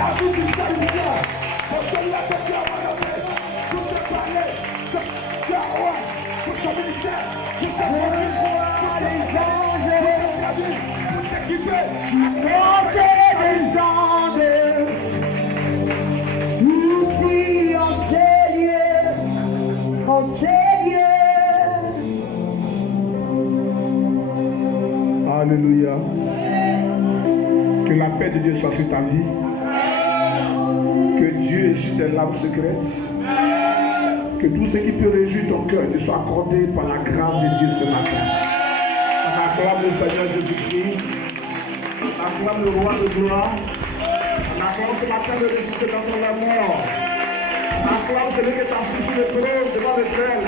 La vie du Seigneur. Pour celui-là que tu as manœuvré, pour te parler, tu as roi, pour ton ministère, pour ta famille, pour ta vie, pour t'équiper. Montez les anges, ici en ces lieux, en ces lieux. Alléluia. Que la paix de Dieu soit sur ta vie. Que Dieu est sur tes larmes secrètes. Que tout ce qui peut réjouir ton cœur te soit accordé par la grâce de Dieu ce matin. On acclame le Seigneur Jésus-Christ. On acclame le roi de gloire. On acclame ce matin le ressuscité d'entre la mort. On acclame celui qui est assis sur le trône devant le ciel.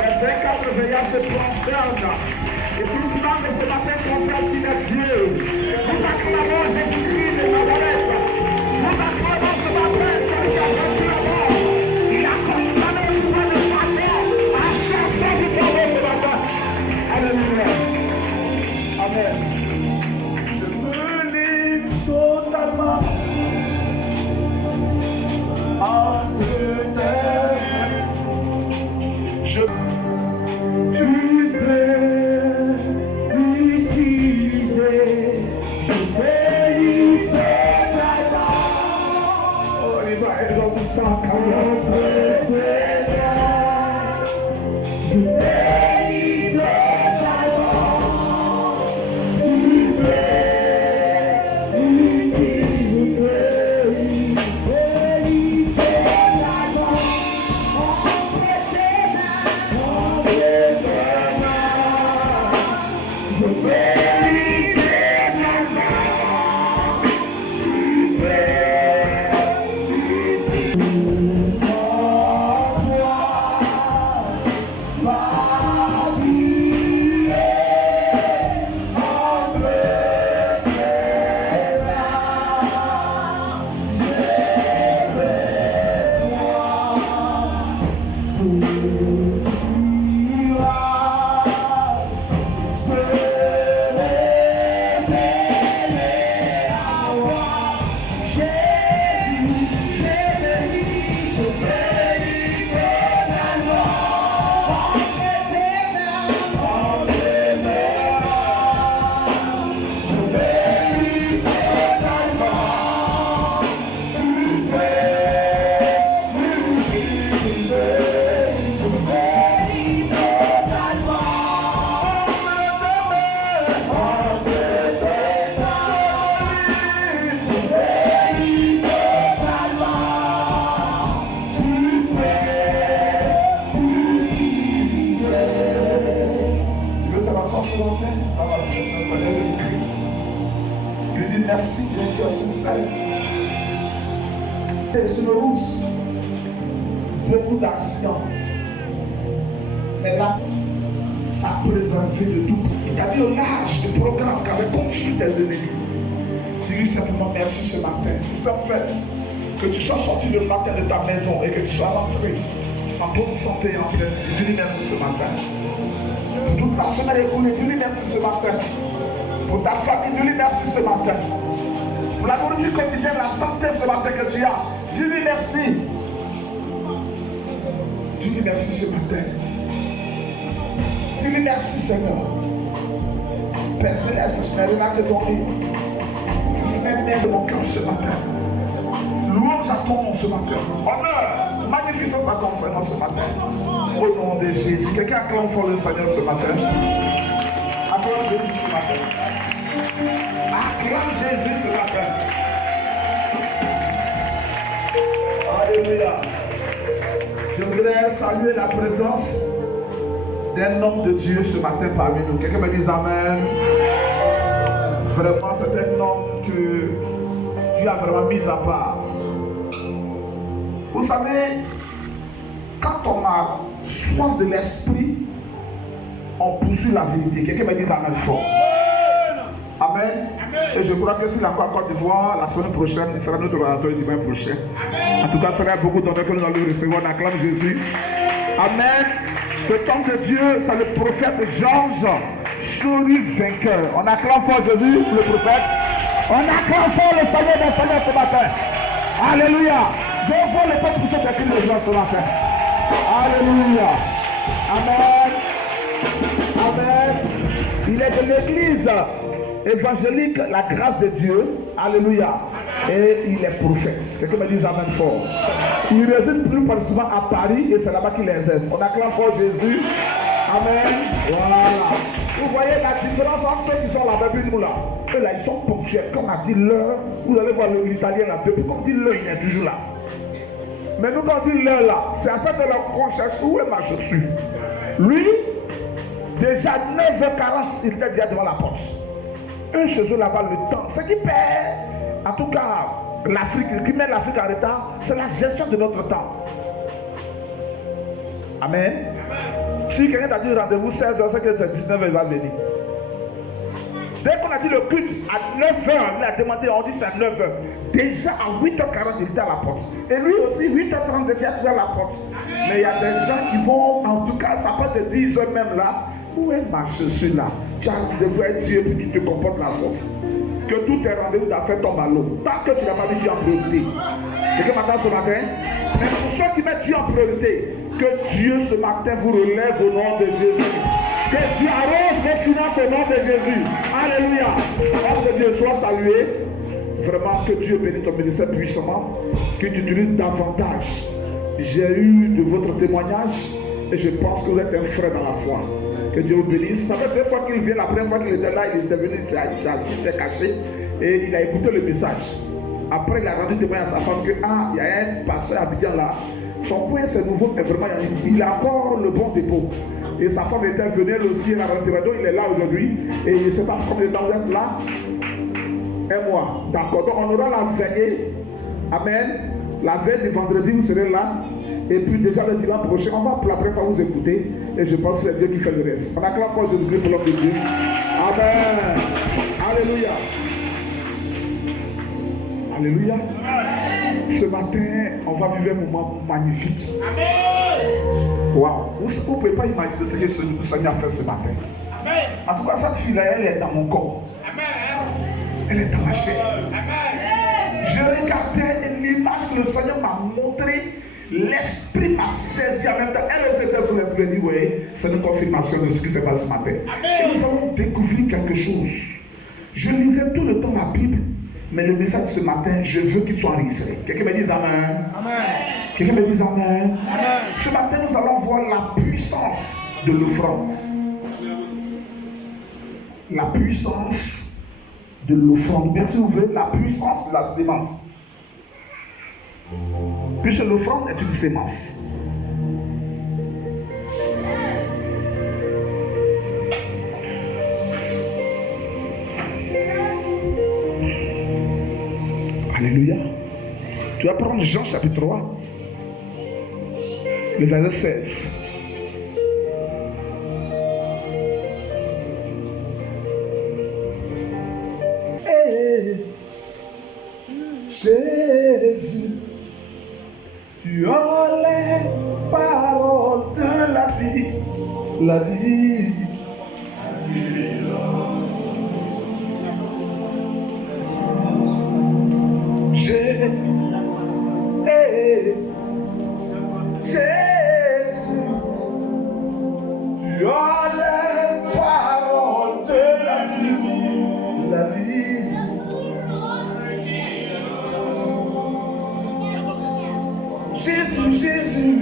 Les 24 veillants se prosternent. Et tout le monde de ce matin concerne sur Dieu. Nous acclamons Jésus-Christ de Nazareth. Nous acclamons ce matin celui qui a vaincu la mort. Il a condamné le droit de Satan à chercher du pauvre ce matin. Alléluia. Amen. Je me livre totalement entre tes mains. Tu peux merci de Dieu sincère. Et sur le route, beaucoup d'accidents. Mais là, a préservé de tout. Il y avait un large de programmes qu'avaient conçu tes ennemis. Dis-lui simplement merci ce matin. Ça fait que tu sois sorti le matin de ta maison et que tu sois rentré en bonne santé et en pleine vie. Dis-lui merci ce matin. Pour toute la semaine écoulée, dis-lui merci ce matin. Pour ta famille, dis-lui merci ce matin. Pour la nourriture quotidienne, la santé ce matin que tu as, dis-lui merci. Dis-lui merci ce matin. Dis-lui merci Seigneur. Père Céleste, je n'ai rien à te donner. Si ce n'est bien de mon cœur ce matin. Louange à ton nom ce matin. Honneur, magnificence à ton Seigneur ce matin. Au nom de Jésus. Quelqu'un acclame fort le Seigneur ce matin. Acclame Jésus ce matin. Acclame Jésus ce matin. Alléluia. Je voudrais saluer la présence d'un homme de Dieu ce matin parmi nous. Quelqu'un me dit Amen. Vraiment, c'est un homme que Dieu a vraiment mis à part. Vous savez, quand on a soif de l'esprit, on poursuit la vérité. Quelqu'un me dit Amen fort. Amen. Et je crois que si la Côte d'Ivoire, la semaine prochaine, il sera notre orateur dimanche prochain. En tout cas, il sera beaucoup d'honneur que nous allons recevoir. On acclame Jésus. Amen. Cet homme de Dieu, c'est le prophète Georges, souris vainqueur. On acclame fort Jésus, le prophète. On acclame fort le Seigneur des Seigneurs ce matin. Alléluia. Devant les peuples qui sont vécus les gens ce matin. Alléluia. Amen. Amen. Il est de l'église évangélique, la grâce de Dieu. Alléluia. Et il est prophète. C'est comme disent Amen fort. Il réside plus particulièrement à Paris et c'est là-bas qu'il exerce. On acclame fort Jésus. Amen. Voilà. Vous voyez la différence entre ceux qui sont là-bas et nous là. Eux là, ils sont ponctuels. Comme on a dit l'heure, vous allez voir l'italien là, depuis qu'on dit l'heure, il est toujours là. Mais nous, quand on dit l'heure là, c'est à faire de la recherche où est ma chaussure. Lui, déjà 9h40, il était déjà devant la porte. Eux, chez eux là-bas, le temps, ce qui perd, en tout cas, l'Afrique, qui met l'Afrique en retard, c'est la gestion de notre temps. Amen. Si quelqu'un t'a dit rendez-vous 16h, c'est que c'est 19h, il va venir. Dès qu'on a dit le culte à 9h, il a demandé, on dit c'est à 9h. Déjà à 8h40, il était à la porte. Et lui aussi, 8h30, il était à la porte. Mais il y a des gens qui vont, en tout cas, ça peut te dire eux-mêmes là, où est ma chaussure là? Tu devrais être Dieu pour que tu te comportes la sorte. Que tous tes rendez-vous d'affaires tombent à l'eau. Tant que tu n'as pas mis Dieu en priorité. Et que maintenant ce matin, mais pour ceux qui mettent Dieu en priorité, que Dieu ce matin vous relève au nom de Jésus. Que Dieu arrose vos finances au nom de Jésus. Alléluia. Homme de Dieu, sois salué. Vraiment que Dieu bénisse ton ministère puissamment. Que tu utilises davantage. J'ai eu de votre témoignage et je pense que vous êtes un frère dans la foi. Que Dieu vous bénisse. Ça fait 2 fois qu'il vient, la première fois qu'il était là, il était venu, il s'est caché et il a écouté le message. Après, il a rendu témoignage à sa femme que il y a un pasteur Abidjan là. Son point c'est nouveau, mais vraiment il a encore le bon dépôt. Et sa femme était venue, elle aussi, elle a rendu témoignage, il est là aujourd'hui. Et je ne sais pas combien de temps vous êtes là. 1 mois. D'accord. Donc on aura la veille. Amen. La veille du vendredi, vous serez là. Et puis déjà le dimanche prochain, on va pour la première fois vous écouter. Et je pense que c'est Dieu qui fait le reste. On acclame fort Jésus-Christ pour l'homme de Dieu. Amen. Alléluia. Alléluia. Ce matin, on va vivre un moment magnifique. Waouh. Vous ne pouvez pas imaginer ce que le Seigneur a fait ce matin. En tout cas, cette fille-là, elle est dans mon corps. Elle est dans ma chair. Je regardais l'image que le Seigneur m'a montrée. L'esprit m'a saisi en même temps. Elle s'était sur l'esprit. Elle dit, oui, c'est une confirmation de ce qui s'est passé ce matin. Et nous allons découvrir quelque chose. Je lisais tout le temps la Bible, mais le message de ce matin, je veux qu'il soit enregistré. Quelqu'un me dise Amen. Amen. Quelqu'un me dise Amen. Amen. Ce matin, nous allons voir la puissance de l'offrande. La puissance de l'offrande. Bien sûr, vous voulez la puissance de la sémence. Puisque l'offrande est une sémence. Alléluia. Tu vas prendre Jean chapitre 3, le verset 16. Jésus, tu as les paroles de la vie, la vie. Jésus, tu as les paroles de la vie, la vie. Jésus, Jésus,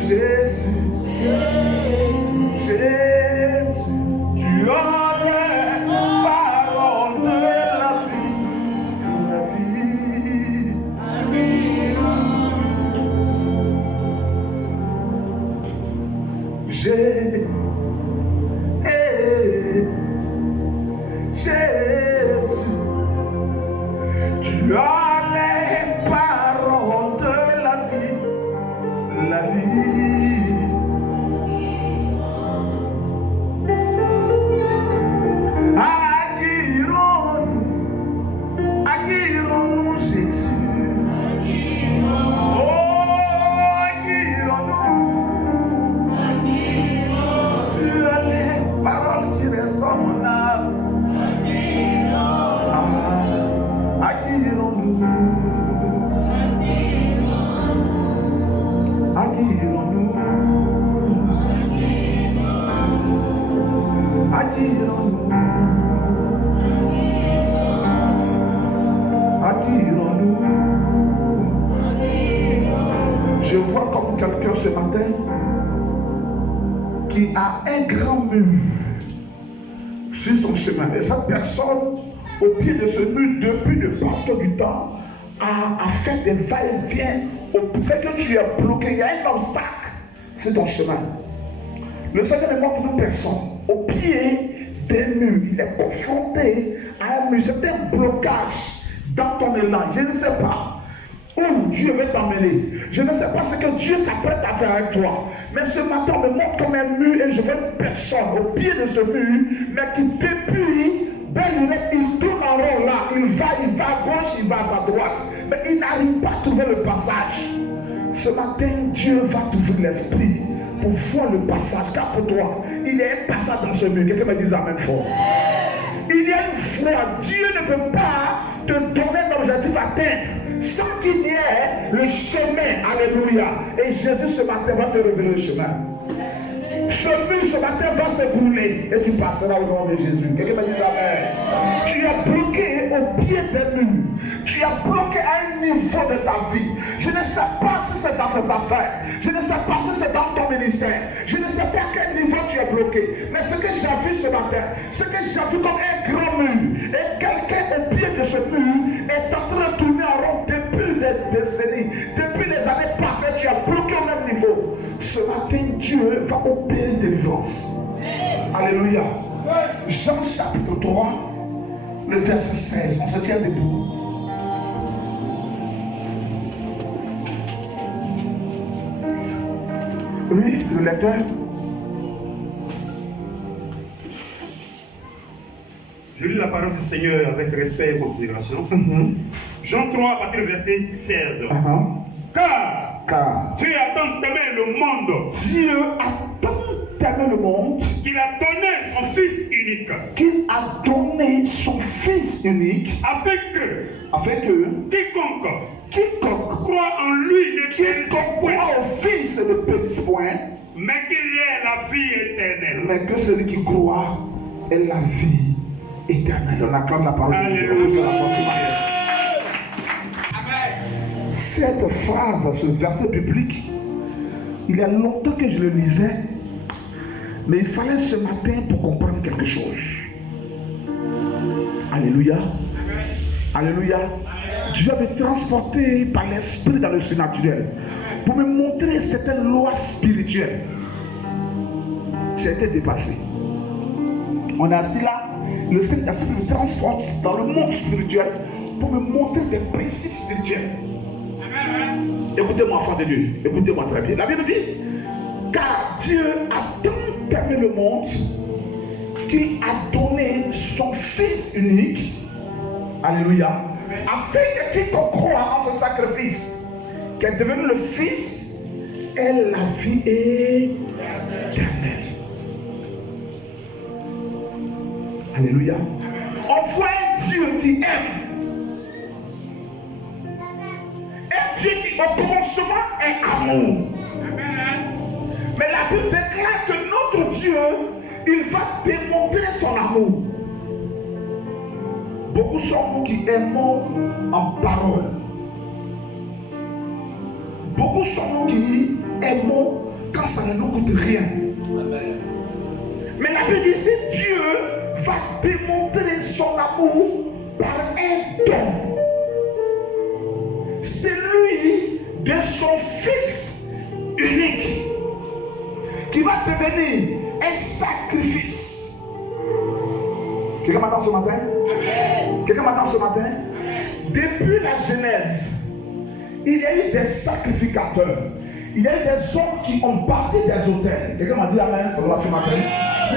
Jésus. qui a un grand mur sur son chemin. Et cette personne, au pied de ce mur, depuis le passé du temps, a fait des va-et-vient. Au fait que tu es bloqué, il y a un obstacle sur ton chemin. Le Seigneur me montre une personne au pied des murs. Il est confronté à un mur. C'est un blocage dans ton élan. Je ne sais pas où Dieu veut t'emmener. Je ne sais pas ce que Dieu s'apprête à faire avec toi. Mais ce matin, on me montre comme un mur et je vois une personne au pied de ce mur, mais qui depuis, il tourne en rond là. Il va à gauche, il va à droite. Mais il n'arrive pas à trouver le passage. Ce matin, Dieu va t'ouvrir l'esprit pour voir le passage. Car pour toi, il y a un passage dans ce mur. Quelqu'un me dit amen fort. Il y a une foi. Dieu ne peut pas te donner un objectif à atteindre sans qu'il y ait le chemin. Alléluia. Et Jésus ce matin va te révéler le chemin. Ce mur ce matin va s'ébrouler et tu passeras au nom de Jésus. Quelqu'un me dit amen. Tu es bloqué au pied des murs. Tu es bloqué à un niveau de ta vie. Je ne sais pas si c'est dans tes affaires. Je ne sais pas si c'est dans ton ministère. Je ne sais pas à quel niveau tu es bloqué. Mais ce que j'ai vu ce matin, ce que j'ai vu comme un grand mur. Et quelqu'un au pied de ce mur est en train de tourner en rond depuis des décennies. Depuis les années passées, tu es bloqué au même niveau. Ce matin, Dieu va opérer une délivrance. Alléluia. Jean chapitre 3, le verset 16. On se tient debout. Oui, le lecteur. Je lis la parole du Seigneur avec respect et considération. Jean 3, à partir du verset 16. Car Dieu a tant aimé le monde. Dieu a tant aimé le monde qu'il a donné son Fils unique. Qu'il a donné son Fils unique. Afin que quiconque croit en lui ne périsse point au Fils ne périsse point, mais qu'il ait la vie éternelle. Mais que celui qui croit ait la vie éternelle. On acclame la parole de Dieu. Cette phrase, ce verset biblique, il y a longtemps que je le lisais, mais il fallait ce matin pour comprendre quelque chose. Alléluia. Alléluia. Dieu me transporté par l'esprit dans le surnaturel pour me montrer certaines lois spirituelles. J'ai été dépassé. On est assis là, le Saint-Esprit me transporte dans le monde spirituel pour me montrer des principes spirituels. Écoutez-moi, enfant de Dieu, écoutez-moi très bien. La Bible dit, car Dieu a tant aimé le monde qu'il a donné son Fils unique, alléluia, afin que quiconque croit en ce sacrifice, qui est devenu le Fils, ait la vie éternelle. Alléluia. On voit un Dieu qui aime. Un Dieu qui au commencement est amour. Mais la Bible déclare que notre Dieu, il va démontrer son amour. Beaucoup sont nous qui aimons en parole. Beaucoup sont nous qui aimons quand ça ne nous coûte rien. Mais la Bible dit que Dieu va démontrer son amour par un don. C'est lui de son Fils unique qui va devenir un sacrifice. Quelqu'un m'attend ce matin? Quelqu'un m'attend ce matin? Depuis la Genèse, il y a eu des sacrificateurs. Il y a eu des hommes qui ont bâti des autels. Quelqu'un m'a dit amen ce matin.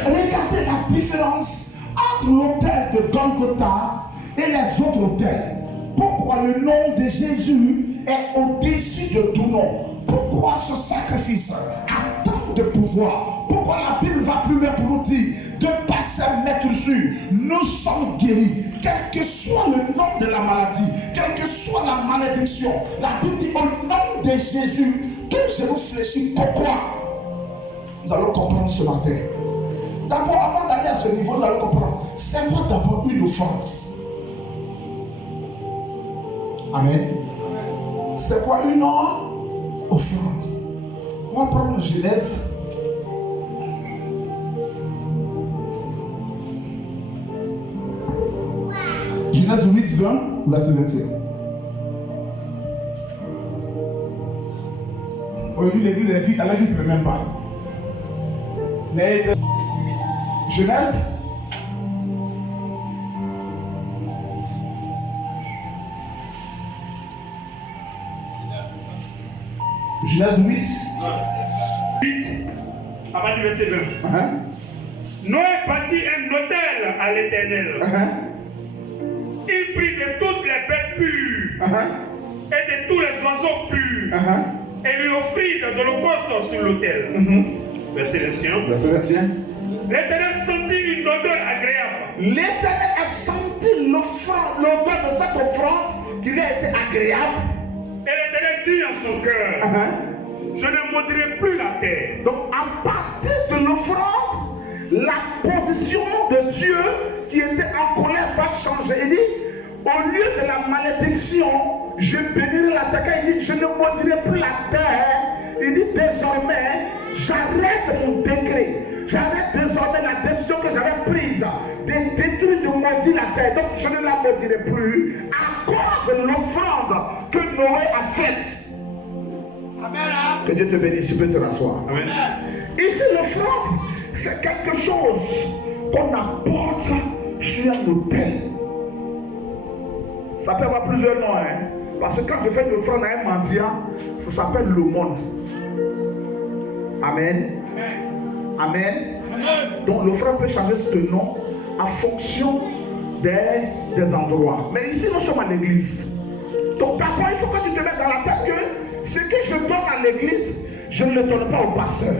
Regardez la différence entre l'autel de Golgotha et les autres autels. Pourquoi le nom de Jésus est au-dessus de tout nom? Pourquoi ce sacrifice a tant de pouvoir? Pourquoi la Bible va plus loin pour nous dire de passer mettre dessus? Nous sommes guéris. Quel que soit le nom de la maladie, quelle que soit la malédiction, la Bible dit au nom de Jésus que je vous fléchis. Pourquoi? Nous allons comprendre ce matin. D'abord, avant d'aller à ce niveau, nous allons comprendre. C'est pas d'abord une offense. Amen. C'est quoi une offrande? On va prendre Genèse Genèse 8, 20, verset 21. Aujourd'hui, l'église des filles, elle ne peut même pas. Mais Genèse. Genèse 8. 8, à partir du verset 20. Noé bâtit un autel à l'Éternel. Il prit de toutes les bêtes pures et de tous les oiseaux purs et lui offrit des holocaustes sur l'autel. Verset 21. Verset 21. L'Éternel sentit une odeur agréable. L'Éternel a senti l'odeur de cette offrande qui lui a été agréable. Et l'Éternel dit en son cœur, je ne maudirai plus la terre. Donc, à partir de l'offrande, la position de Dieu qui était en colère va changer. Il dit, au lieu de la malédiction, je bénirai la terre. Il dit, je ne maudirai plus la terre. Il dit, désormais, j'arrête mon décret. J'arrête désormais la décision que j'avais prise de détruire, de maudire la terre. Donc, je ne la maudirai plus à cause de l'offrande que Noé a faite. Amen. Que Dieu te bénisse, tu peux te rasseoir. Amen. Ici, l'offrande, c'est quelque chose qu'on apporte sur un autel. Ça peut avoir plusieurs noms, hein? Parce que quand je fais une offrande à un mendiant, ça s'appelle l'aumône. Amen. Amen. Amen. Donc l'offrande peut changer ce nom en fonction des endroits. Mais ici, nous sommes à l'église. Donc parfois, il faut que tu te mettes dans la tête que ce que je donne à l'église, je ne le donne pas au pasteur.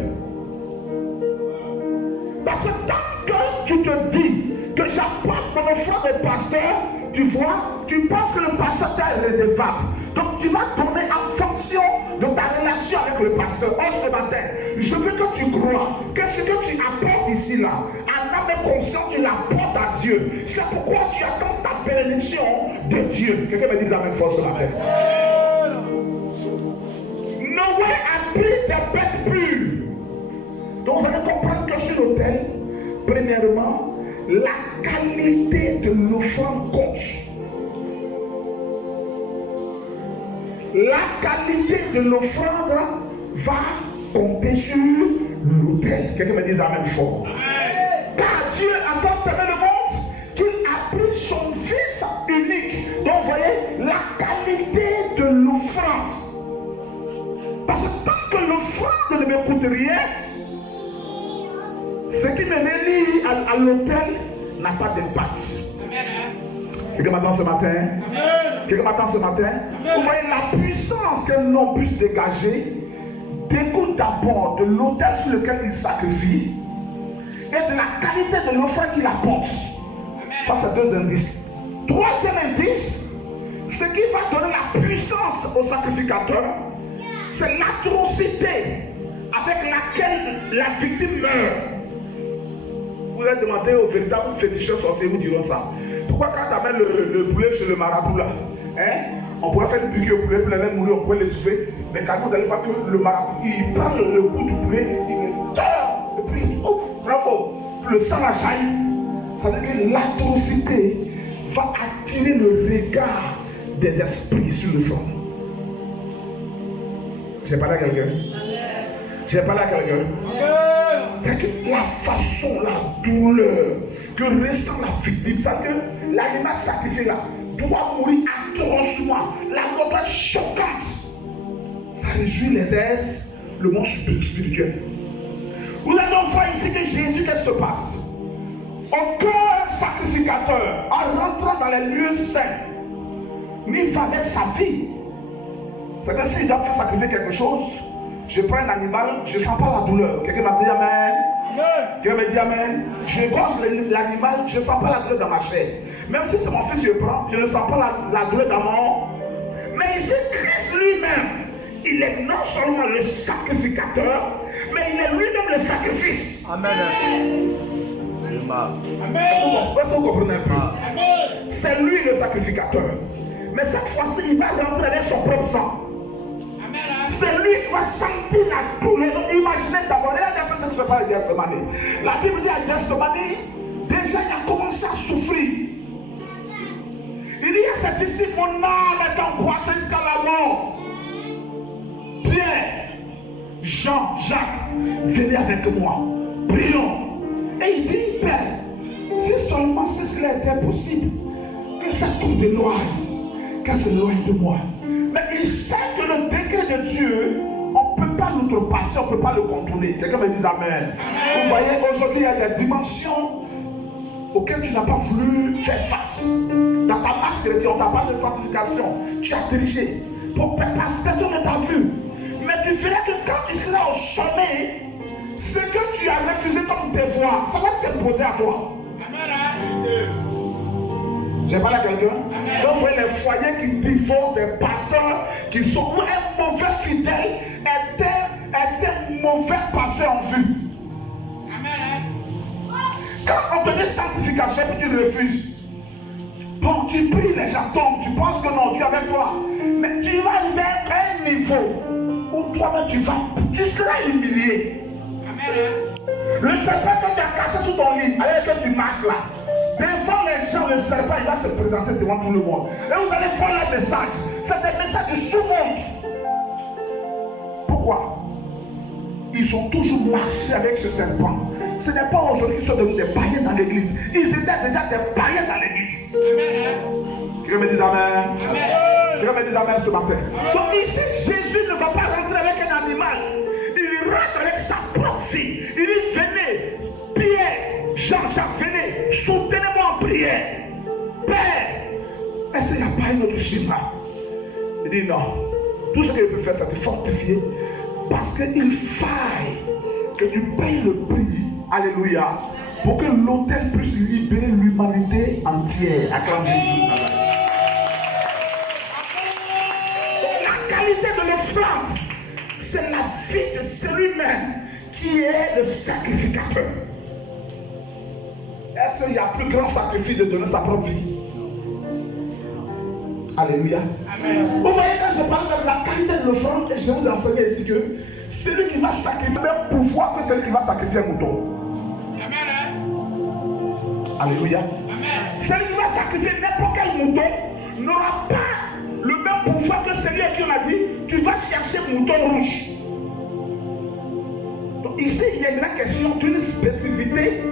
Parce que tant que tu te dis que j'apporte mon offrande au pasteur, tu vois, tu penses que le pasteur est redevable. Donc tu vas donner en fonction de ta relation avec le pasteur. Oh, ce matin, je veux que tu crois que ce que tu apportes ici, là, en âme et conscience, tu l'apportes à Dieu. C'est pourquoi tu attends ta bénédiction de Dieu. Quelqu'un me dit amen fort ce matin. Noé a pris des bêtes pures. Donc vous allez comprendre que sur l'autel, premièrement, la qualité de l'offrande compte. La qualité de l'offrande va compter sur l'autel. Quelqu'un me dit amen fort. Car Dieu a tant aimé le monde qu'il a pris son fils unique. Donc vous voyez la qualité de l'offrande. Parce que tant que l'offrande ne me coûte rien, ce qui me relie à l'autel n'a pas d'impact. Quelqu'un m'attend ce matin? Quelqu'un m'attend ce matin? Vous voyez la puissance qu'un homme puisse dégager découle d'abord de l'autel sur lequel il sacrifie et de la qualité de l'offrande qu'il apporte. Ça, c'est deux indices. Troisième indice, ce qui va donner la puissance au sacrificateur, c'est l'atrocité avec laquelle la victime meurt. Vous allez demander aux véritables féticheurs sorciers, vous diront ça. Pourquoi quand tu amènes le poulet chez le marabout là, on pourrait faire une piqûre au poulet, puis il allait mourir, on pourrait l'étouffer. Mais quand vous allez voir que le marabout, il prend le coup du poulet, il le tord, et puis il coupe, bravo, le sang a jailli. Ça veut dire que l'atrocité va attirer le regard des esprits sur le front. J'ai parlé à quelqu'un? J'ai parlé à quelqu'un? La façon, la douleur que ressent la victime, parce que l'animal sacrifié là doit mourir atrocement. La mort est choquante. Ça réjouit les aises, le monde spirituel. Vous allez donc voir ici que Jésus, qu'est-ce qui se passe? Aucun sacrificateur, en rentrant dans les lieux saints, n'y fallait sa vie. C'est que s'il doit faire sacrifier quelque chose, je prends un animal, je ne sens pas la douleur. Quelqu'un m'a dit amen. Quelqu'un me dit amen. Je gorge l'animal, je ne sens pas la douleur dans ma chair. Même si c'est mon fils que je prends, je ne sens pas la douleur dans mon. Mais ici, Christ lui-même, il est non seulement le sacrificateur, mais il est lui-même le sacrifice. Amen. Amen. Est-ce que vous comprenez un peu? C'est lui le sacrificateur. Mais cette fois-ci, il va rentrer avec son propre sang. C'est lui qui va sentir la douleur. Donc imaginez d'abord, regardez un peu ce qui se passe à Gethsemane. La Bible dit à Gethsemane, déjà il a commencé à souffrir. s'est dit, si mon âme est embrassée jusqu'à la mort, Pierre, Jean, Jacques, venez avec moi, prions. Et il dit, Père, si seulement cela était possible, que cette coupe de noir, qu'elle s'éloigne de moi. Mais il sait que le décret de Dieu, on ne peut pas l'outrepasser, on ne peut pas le contrôler. Quelqu'un me dit Amen. Vous voyez, aujourd'hui, il y a des dimensions auxquelles tu n'as pas voulu faire face. Dans ta marche chrétienne, on n'a pas de sanctification. Tu as triché. Personne ne t'a vu. Mais tu verras que quand tu seras au sommet, ce que tu as refusé comme devoir, ça va s'imposer à toi. J'ai parlé à quelqu'un. Donc, vous voyez les foyers qui divorcent, des pasteurs qui sont un mauvais fidèle était mauvais pasteur en vue. Quand on te dit sanctification, tu refuses. Bon, tu pries, les gens tombent, tu penses que non, Dieu est avec toi. Mais tu vas arriver à un niveau où toi-même tu seras humilié. Le serpent que tu as caché sous ton lit, alors que tu marches là, devant les gens, le serpent il va se présenter devant tout le monde. Et vous allez voir le message. C'est des messages du sous-monde. Pourquoi? Ils ont toujours marché avec ce serpent. Ce n'est pas aujourd'hui qu'ils sont devenus des païens dans l'église. Ils étaient déjà des païens dans l'église. Quelqu'un me dit Amen. Quelqu'un me dit Amen ce matin. Donc ici, Jésus ne va pas rentrer avec un animal. Il rentre avec sa propre fille. Il dit venez, Pierre, Jean-Jacques, venez, soutenez-moi en prière. Père, est-ce qu'il n'y a pas un autre schéma? Il dit non. Tout ce que je peux faire, c'est te fortifier. Parce qu'il faille que tu payes le prix. Alléluia. Pour que l'autel puisse libérer l'humanité entière. Acclame Jésus. La qualité de l'offrande, c'est la vie de celui-même qui est le sacrificateur. Est-ce qu'il y a plus grand sacrifice de donner sa propre vie? Alléluia. Amen. Vous voyez, quand je parle de la qualité de l'offrande, et je vais vous enseigner ici que celui qui va sacrifier le même pouvoir que celui qui va sacrifier un mouton. Amen. Alléluia. Amen. Celui qui va sacrifier n'importe quel mouton n'aura pas le même pouvoir que celui à qui on a dit tu vas chercher mouton rouge. Donc ici, il y a une question d'une spécificité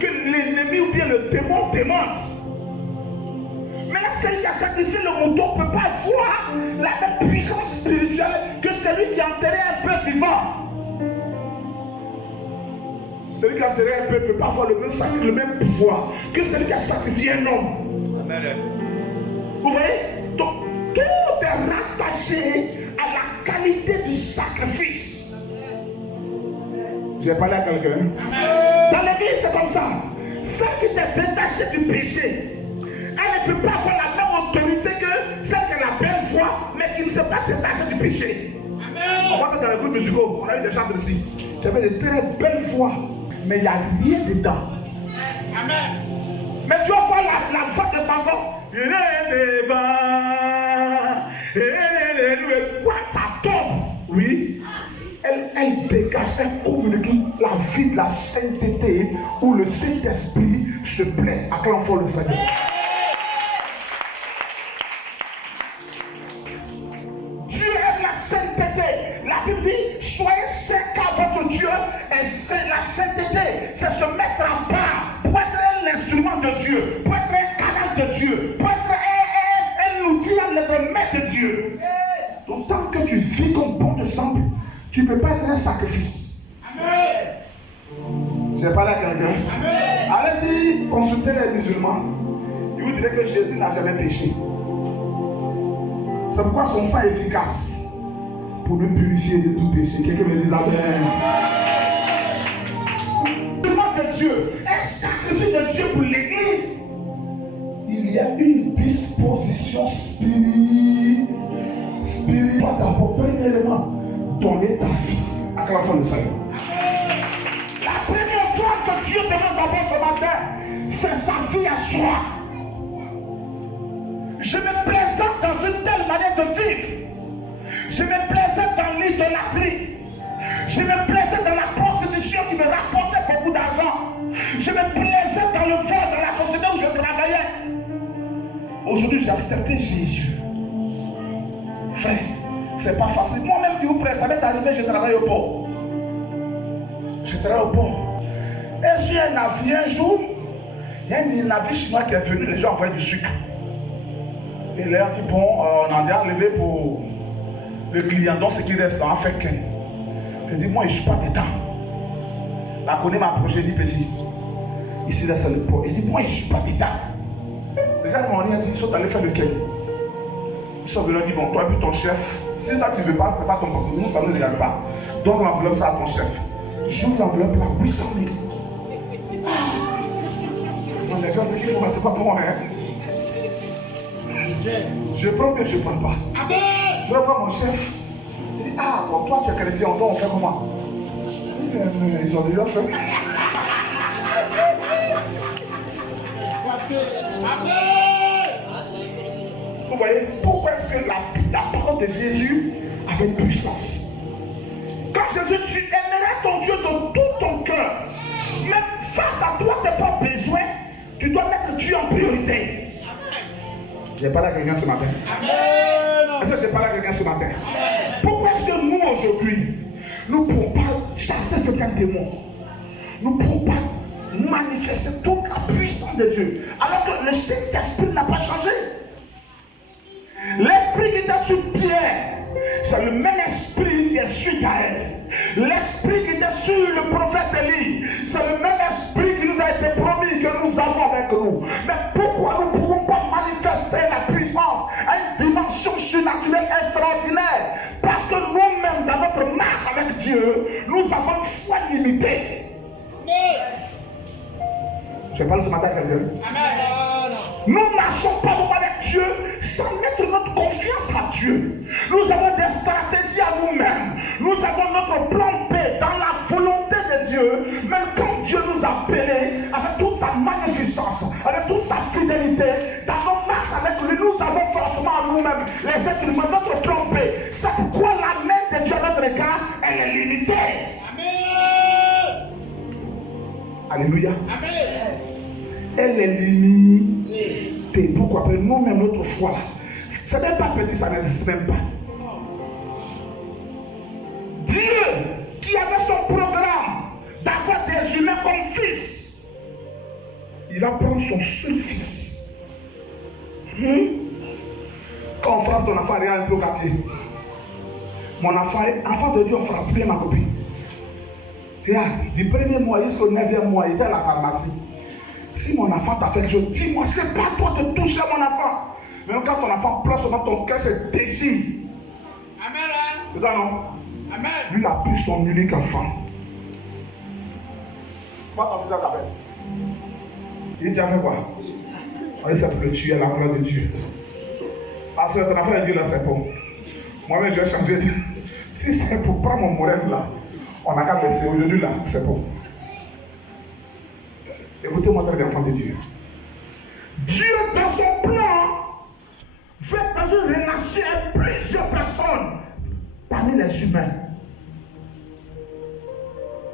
que l'ennemi ou bien le démon demande. Mais là, celui qui a sacrifié le mouton ne peut pas voir la même puissance spirituelle que celui qui a enterré un peu vivant. Celui qui a enterré un peu ne peut pas avoir le même pouvoir que celui qui a sacrifié un homme. Amen. Vous voyez? Donc, tout est rattaché à la qualité du sacrifice. J'ai parlé à quelqu'un. Dans l'église, c'est comme ça. Celle qui t'est détachée du péché, elle ne peut pas avoir la même autorité que celle qui a la belle foi, mais qui ne s'est pas détachée du péché. Amen. On va dans les groupes musicaux, on a eu des chants ici. Tu avais de très belles voix, mais il n'y a rien dedans. Amen. Mais tu vas voir la voix de Tango. Ça tombe. Oui. Elle dégage, elle communique la vie de la sainteté où le Saint-Esprit se plaît. Acclame fort le Seigneur. Dieu aime la sainteté. La Bible dit, soyez saints car votre Dieu est saint. La sainteté, c'est se mettre à part pour être l'instrument de Dieu, pour être un canal de Dieu, pour être un outil à le maître de Dieu. Donc tant que tu vis comme bon de sang, tu ne peux pas être un sacrifice. Amen. J'ai parlé à quelqu'un. Allez-y, consultez les musulmans. Ils vous diront que Jésus n'a jamais péché. C'est pourquoi son sang est efficace pour nous purifier de tout péché. Quelqu'un me dit Amen. Le nom de Dieu, un sacrifice de Dieu pour l'église. Il y a une disposition spirituelle. D'abord, premièrement, donner ta vie à la fin de Seigneur. La première fois que Dieu demande d'abord ce matin, c'est sa vie à soi. Je me présente dans une telle manière de vivre. Je me présente dans l'idolâtrie. Je me présente dans la prostitution qui me rapportait beaucoup d'argent. Je me présente dans le vol, dans la société où je travaillais. aujourd'hui j'ai accepté Jésus. Frère, c'est pas facile. Moi-même qui vous prête, ça m'est arrivé, je travaille au port. Je travaille au port. Et sur un navire un jour, il y a un navire chinois qui est venu, les gens envoyaient du sucre. Et il a dit bon, on en a enlevé pour le client, donc ce qui reste en fait qu'un. Je dis, moi je ne suis pas dedans. La connaît m'a approché, dit petit. Ici là c'est le port. Il dit, moi je ne suis pas dedans. Les gens m'ont dit, ils sont allés faire lequel? Ils sont venus dire, bon, toi et puis ton chef, si toi tu ne veux pas, c'est pas ton problème, nous ça ne nous regarde pas. Donc l'enveloppe ça à ton chef. J'ouvre l'enveloppe là, 800 000. Non, les gens, ce qu'il faut, mais c'est pas pour moi. Hein. Je prends bien, je ne prends pas. Je vais voir mon chef. Il dit, ah, bon, toi tu es chrétien, on fait comment? Mais ils ont déjà fait. Vous voyez, pourquoi est-ce que la parole de Jésus avait puissance? Quand Jésus, tu aimerais ton Dieu de tout ton cœur, même face à toi, tes propres besoins, tu dois mettre Dieu en priorité. J'ai parlé à quelqu'un ce matin. Est-ce que j'ai parlé à quelqu'un ce matin? Pourquoi est-ce que nous aujourd'hui, nous ne pouvons pas chasser certains démons? Nous ne pouvons pas manifester toute la puissance de Dieu, alors que le Saint-Esprit n'a pas changé. L'esprit qui était sur Pierre, c'est le même esprit qui est sur Gaël. L'esprit qui était sur le prophète Élie, c'est le même esprit qui nous a été promis, que nous avons avec nous. Mais pourquoi nous ne pouvons pas manifester la puissance à une dimension surnaturelle extraordinaire? Parce que nous-mêmes, dans notre marche avec Dieu, nous avons une foi limitée. Je parle ce matin à quelqu'un. Nous ne marchons pas avec Dieu sans mettre notre confiance à Dieu. Nous avons des stratégies à nous-mêmes. Nous avons notre plan B dans la volonté de Dieu. Mais quand Dieu nous a appelés avec toute sa magnificence, avec toute sa fidélité, dans nos marches avec lui, nous avons forcément à nous-mêmes les êtres humains, notre plan B. C'est pourquoi la main de Dieu à notre égard, elle est limitée. Alléluia. Amen. Elle est limitée. Pourquoi? Parce que nous-mêmes, notre foi, ce n'est pas petit, ça n'existe même pas. Dieu, qui avait son programme d'avoir des humains comme fils, il va prendre son seul fils. Quand on frappe ton enfant, regarde un peu au quartier. Mon enfant de Dieu, on frappe bien ma copine. Regarde, du premier mois jusqu'au 9e mois, il était à la pharmacie. Si mon enfant t'a fait quelque chose, dis-moi, c'est pas toi de toucher mon enfant. Mais quand ton enfant pleure seulement, ton cœur se déchire. Amen. C'est ça, non? Amen. Lui, il a pu son unique enfant. Pas ton fils à t'appelle. Il dit, tu as fait quoi? On dit, c'est pour le tuer à la gloire de Dieu. Parce que ton enfant a dit, là, c'est bon. Moi-même, je vais changer. Si c'est pour prendre mon modèle là, on n'a qu'à laisser aujourd'hui là, c'est bon. Écoutez-moi, très enfants de Dieu. Dieu, dans son plan, veut dans une relation avec plusieurs personnes parmi les humains.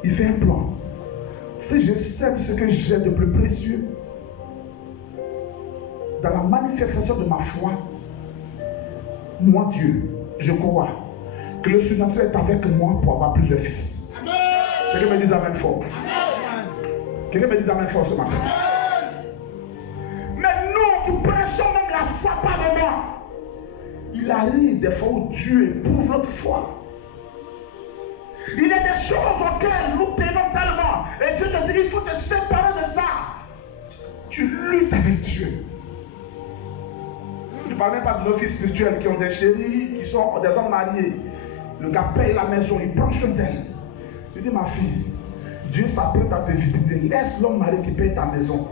Il fait un plan. Si je sais ce que j'ai de plus précieux, dans la manifestation de ma foi, moi, Dieu, je crois que le surnaturel est avec moi pour avoir plusieurs fils. Quelqu'un me dit amen fort. Quelqu'un me dit amen fort ce matin. Mais nous qui prêchons même la foi par moment, il arrive des fois où Dieu éprouve notre foi. Il y a des choses auxquelles nous tenons tellement. Et Dieu te dit, il faut te séparer de ça. Tu luttes avec Dieu. Je ne parle même pas de nos fils spirituels qui ont des chéris, qui sont des hommes mariés. Le gars paye la maison, il prend soin d'elle. Je dis, ma fille, Dieu s'apprête à te visiter. Laisse l'homme marié qui paye ta maison.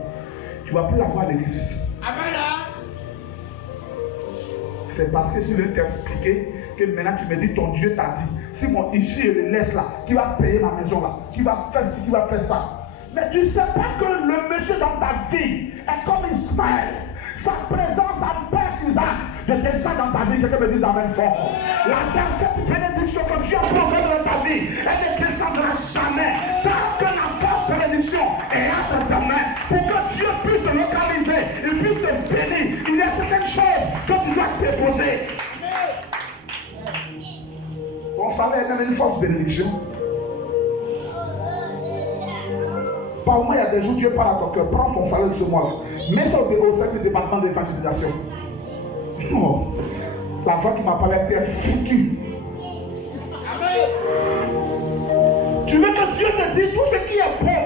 Tu ne vas plus la voir à l'église. Amen. C'est parce que je vais t'expliquer que maintenant tu me dis, ton Dieu t'a dit, si mon ici je le laisse là, qui va payer ma maison là, qui va faire ci, qui va faire ça. Mais tu ne sais pas que le monsieur dans ta vie est comme Ismaël. Sa présence empêche Isaac de descendre dans ta vie. Quelqu'un me dit amen fort. La parfaite bénédiction que Dieu a programmée dans ta vie, elle ne descendra jamais. Tant que la force bénédiction est entre ta main, pour que Dieu puisse te localiser, il puisse te bénir. Il y a certaines choses que tu dois déposer. Ton salaire est même une force bénédiction. Par moment, il y a des jours où Dieu parle à ton cœur. Prends son salaire de ce mois-là. Mets ça au département d'évangélisation. Non. La voix qui m'a parlé était foutue. Tu veux que Dieu te dise tout ce qui est bon,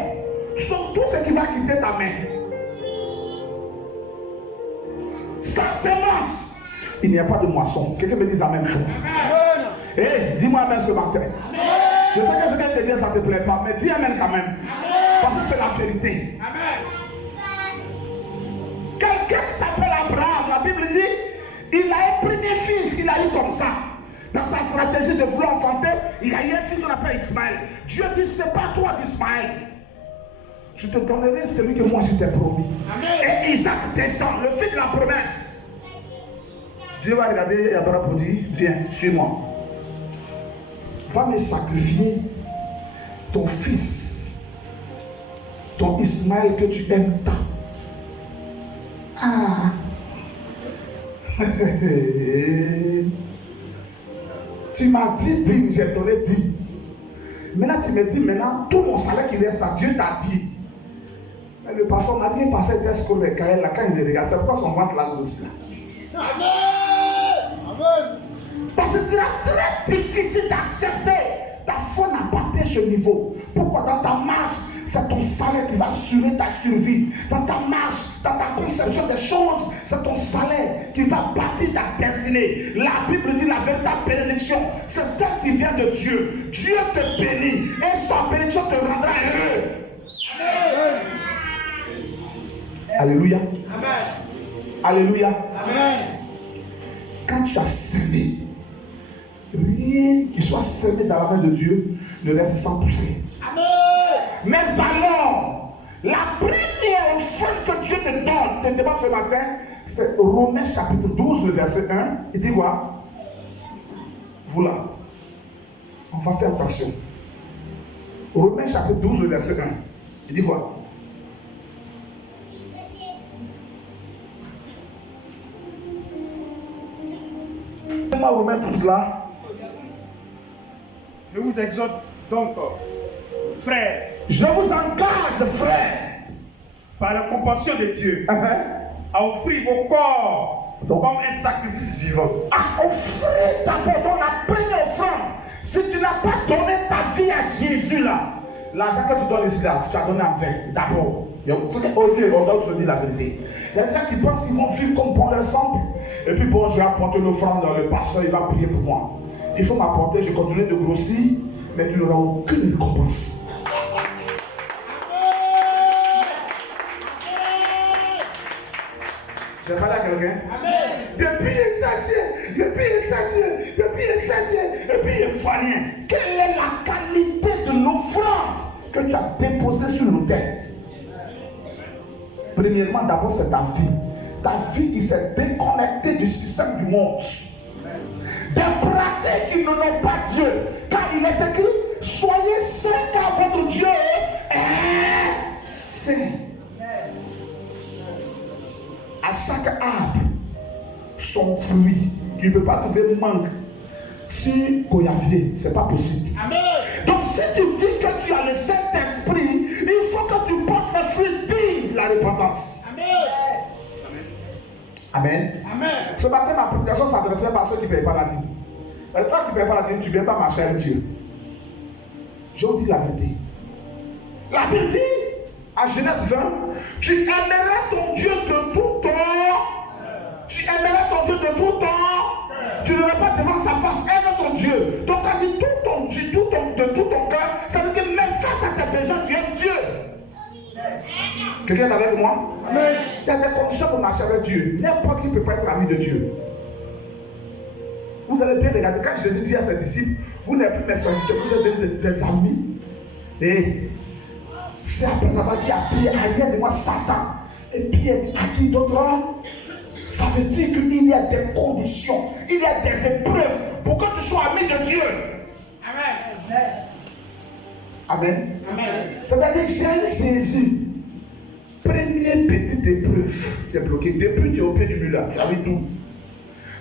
sauf tout ce qui va quitter ta main. Sa semence, il n'y a pas de moisson. Quelqu'un me dise amen. Eh, dis-moi amen ce matin. Amen. Je sais que ce que je te dis, ça ne te plaît pas, mais dis amen quand même. Amen. Parce que c'est la vérité. Amen. Quelqu'un qui s'appelle Abraham, la Bible dit, il a un premier fils, il a eu comme ça. Dans sa stratégie de vouloir enfanter, il a eu un fils qu'on appelle Ismaël. Dieu dit, c'est pas toi d'Ismaël. Je te donnerai celui que moi je t'ai promis. Amen. Et Isaac descend, le fils de la promesse. Dieu va regarder Abraham pour dire, viens, suis-moi. Va me sacrifier ton fils, ton Ismaël que tu aimes tant. Ah. Tu m'as dit, bim, j'ai donné 10. Maintenant, tu me dis, maintenant, tout mon salaire qui reste à Dieu t'a dit. Mais le pasteur m'a dit, il passait un test scolaire, là, quand il me regarde, c'est pourquoi son ventre là aussi là. Amen. Amen. Parce que c'est très difficile d'accepter. Ta foi n'a pas atteint ce niveau. Pourquoi dans ta marche, c'est ton salaire qui va assurer ta survie. Dans ta marche, dans ta conception des choses, c'est ton salaire qui va bâtir ta destinée. La Bible dit la véritable bénédiction, c'est celle qui vient de Dieu. Dieu te bénit et sa bénédiction te rendra heureux. Amen. Alléluia. Amen. Alléluia. Amen. Quand tu as semé, rien qui soit semé dans la main de Dieu ne reste sans pousser. Amen. Mais alors, la première offrande que Dieu te donne, te demande ce matin, c'est Romains chapitre 12, le verset 1. Il dit quoi? Voilà. On va faire attention. Romains chapitre 12, le verset 1. Il dit quoi? Romains 12 là. Je vous exhorte donc, frères. Je vous engage, frères, par la compassion de Dieu, à offrir vos corps comme un sacrifice vivant. À offrir d'abord dans la première offrande. Si tu n'as pas donné ta vie à Jésus là, l'argent que tu donnes ici là, tu as donné en vain d'abord. Ok, on doit te dire la vérité. Il y a des gens qui pensent qu'ils vont vivre comme pour leur sang. Et puis bon, je vais apporter l'offrande dans le pasteur, il va prier pour moi. Il faut m'apporter, je continue de grossir, mais tu n'auras aucune récompense. J'ai parlé à quelqu'un. Depuis un sadier, et puis il faut rien. Quelle est la qualité de l'offrande que tu as déposée sur l'autel? Premièrement, d'abord, c'est ta vie. Ta vie qui s'est déconnectée du système du monde. Des pratiques qui n'ont pas Dieu. Car il est écrit, soyez saints car votre Dieu est saint. À chaque arbre, son fruit. Tu ne peux pas trouver manque sur Goyavier. Ce n'est pas possible. Amen. Donc si tu dis que tu as le Saint-Esprit, il faut que tu portes le fruit digne de la repentance. Amen. Amen. Ce matin, ma prédication s'adressait à ceux qui ne payent pas la dîme. Et toi qui ne payes pas la dîme, tu ne viens pas marcher avec Dieu. Je vous dis la vérité. La vérité, à Genèse 20, tu aimeras ton Dieu de tout temps. Tu aimeras ton Dieu de tout temps. Tu ne vas pas devant sa face aimer ton Dieu. Donc, quand tu dis de tout ton cœur, ça veut dire même face à tes besoins, tu aimes Dieu. Quelqu'un est avec moi? Amen. Il y a des conditions pour marcher avec Dieu. N'importe qui peut pas être ami de Dieu. Vous allez bien regarder. Quand Jésus dit à ses disciples, vous n'êtes plus mes serviteurs, vous êtes des amis. Et c'est après avoir dit à Pierre, arrière de moi Satan. Et Pierre dit, à qui d'autre? Ça veut dire qu'il y a des conditions, il y a des épreuves pour que tu sois ami de Dieu. Amen. Amen. Amen. C'est-à-dire, j'aime Jésus. Première petite épreuve. tu es bloqué. Depuis tu es au pied du mur là, tu as vu tout.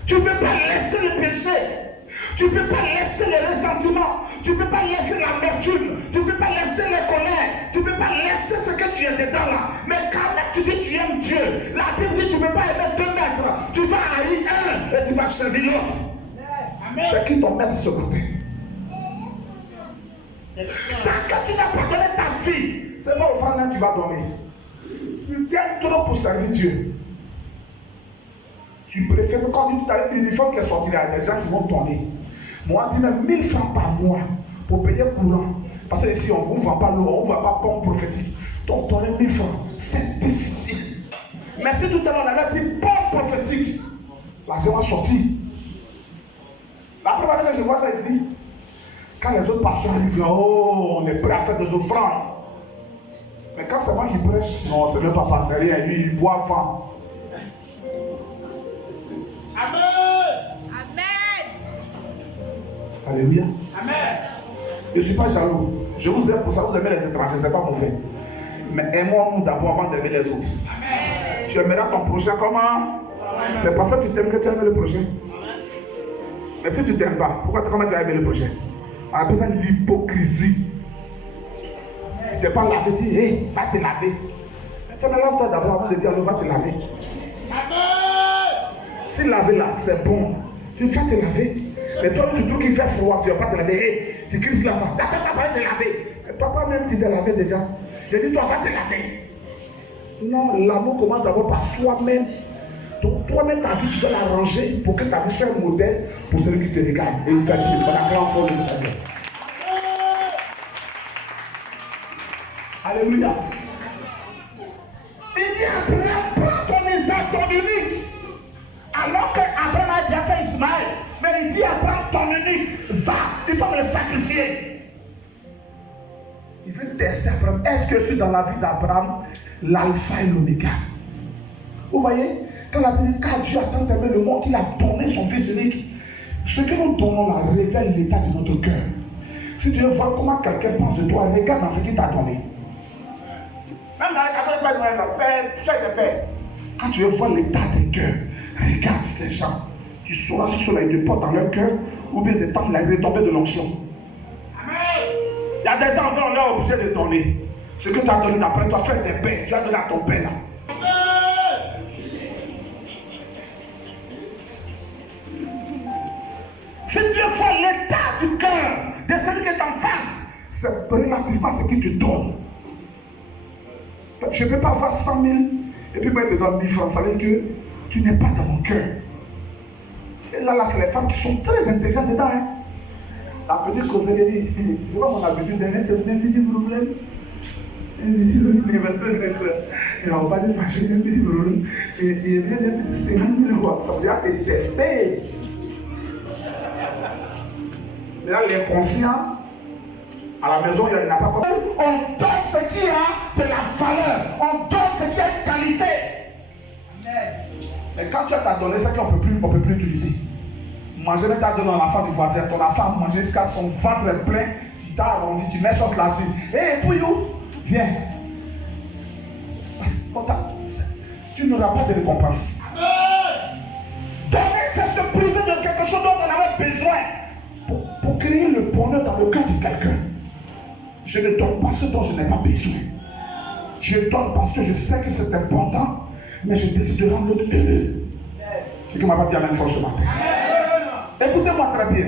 Tu ne peux pas laisser le péché. Tu ne peux pas laisser le ressentiment. Tu ne peux pas laisser l'amertume. Tu ne peux pas laisser les colères. Tu ne peux pas laisser ce que tu es dedans là. Mais quand même tu dis que tu aimes Dieu, la Bible dit que tu ne peux pas aimer 2 maîtres. Tu vas haïr un et tu vas servir l'autre. C'est qui ton maître ce côté? Tant que tu n'as pas donné ta vie, c'est pas au frère là tu vas donner. Tu t'aimes trop pour servir Dieu. Tu préfères, quand tu as l'uniforme qui est sorti là, les gens qui vont donner. Moi, je dis même 1000 francs par mois pour payer courant. Parce que ici, on ne vous vend pas l'eau, on ne vous vend pas pompe prophétique. Donc, donner 1000 francs, c'est difficile. Mais si tout à l'heure, on avait dit pompe prophétique, l'argent va sortir. La première fois que je vois ça ici, quand les autres pasteurs arrivent, oh, on est prêt à faire des offrandes. Mais quand c'est moi qui prêche, non, c'est même pas passé rien, lui, il boit avant. Amen. Alléluia. Amen. Je ne suis pas jaloux. Je vous aime pour ça, vous aimez les étrangers, ce n'est pas mauvais. Mais aimons-nous d'abord avant d'aimer les autres. Amen. Tu aimeras ton prochain comment? C'est pas ça que tu t'aimes que tu aimes le prochain. Mais si tu ne t'aimes pas, comment tu as aimé le prochain? On appelle ça l'hypocrisie. Tu n'es pas lavé, tu dis, hé, va te laver. Tu ne laves toi d'abord avant de dire, va te laver. Si laver là, c'est bon, tu vas te laver. Mais toi, tu trouves qu'il fait froid, tu ne vas pas te laver. Hey, tu cries là, t'as pas te laver. Et papa même, tu t'es lavé déjà. Je dis, toi, va te laver. Non, l'amour commence d'abord par soi-même. Donc, toi-même, ta vie, tu dois l'arranger pour que ta vie soit un modèle pour celui qui te regarde. Et il s'agit de la grande force du Seigneur. Alléluia. Il dit, Abraham, prends ton Isaac, ton unique. Alors qu'Abraham a déjà fait Ismaël, mais il dit Abraham, ton unique, va, il faut me le sacrifier. Il veut tester Abraham. Est-ce que je suis dans la vie d'Abraham l'alpha et l'oméga? Vous voyez, quand la Bible dit car Dieu a tant aimé le monde qu'il a donné son fils unique, ce que nous donnons là révèle l'état de notre cœur. Si tu veux voir comment quelqu'un pense de toi, regarde dans ce qu'il t'a donné. Même dans les pères, quand tu veux voir l'état des cœurs, regarde ces gens. Tu sauras si cela est de porte dans leur cœur ou bien c'est temps de la retombée de l'onction. Il y a des gens qui on est obligé de donner. Ce que tu as donné d'après toi, fais des paix. Tu as donné à ton père là. Si Dieu voit l'état du cœur de celui qui est en face, c'est relativement ce qu'il te donne. Je ne peux pas avoir 100 000 et puis moi je te donne 1000 francs. Ça veut dire que tu n'es pas dans mon cœur. Et là, c'est les femmes qui sont très intelligentes dedans. Hein. La petite causerie, je vois mon habitude d'un test, un petit problème. Et on va dire fâché, c'est un petit problème. Et il vient d'un petit séance de quoi. Ça veut dire que tester. Mais là, l'inconscient, à la maison, il n'a pas compris. On donne ce qui a de la valeur. On donne ce qui a une qualité. Amen. Mais quand tu as donné ça qu'on ne peut plus utiliser. Manger, tu as donné à l'enfant du voisin. Ton enfant a mangé jusqu'à son ventre plein. Tu t'as arrondi, tu mets sur là-dessus. Hé, Pouillou, viens. Parce que tu n'auras pas de récompense. Donner, c'est se priver de quelque chose dont on avait besoin. Pour créer le bonheur dans le cœur de quelqu'un. Je ne donne pas ce dont je n'ai pas besoin. Je donne parce que je sais que c'est important, mais je décide de rendre l'autre heureux. Quelqu'un m'a pas dit amen fort ce matin. Écoutez-moi très bien.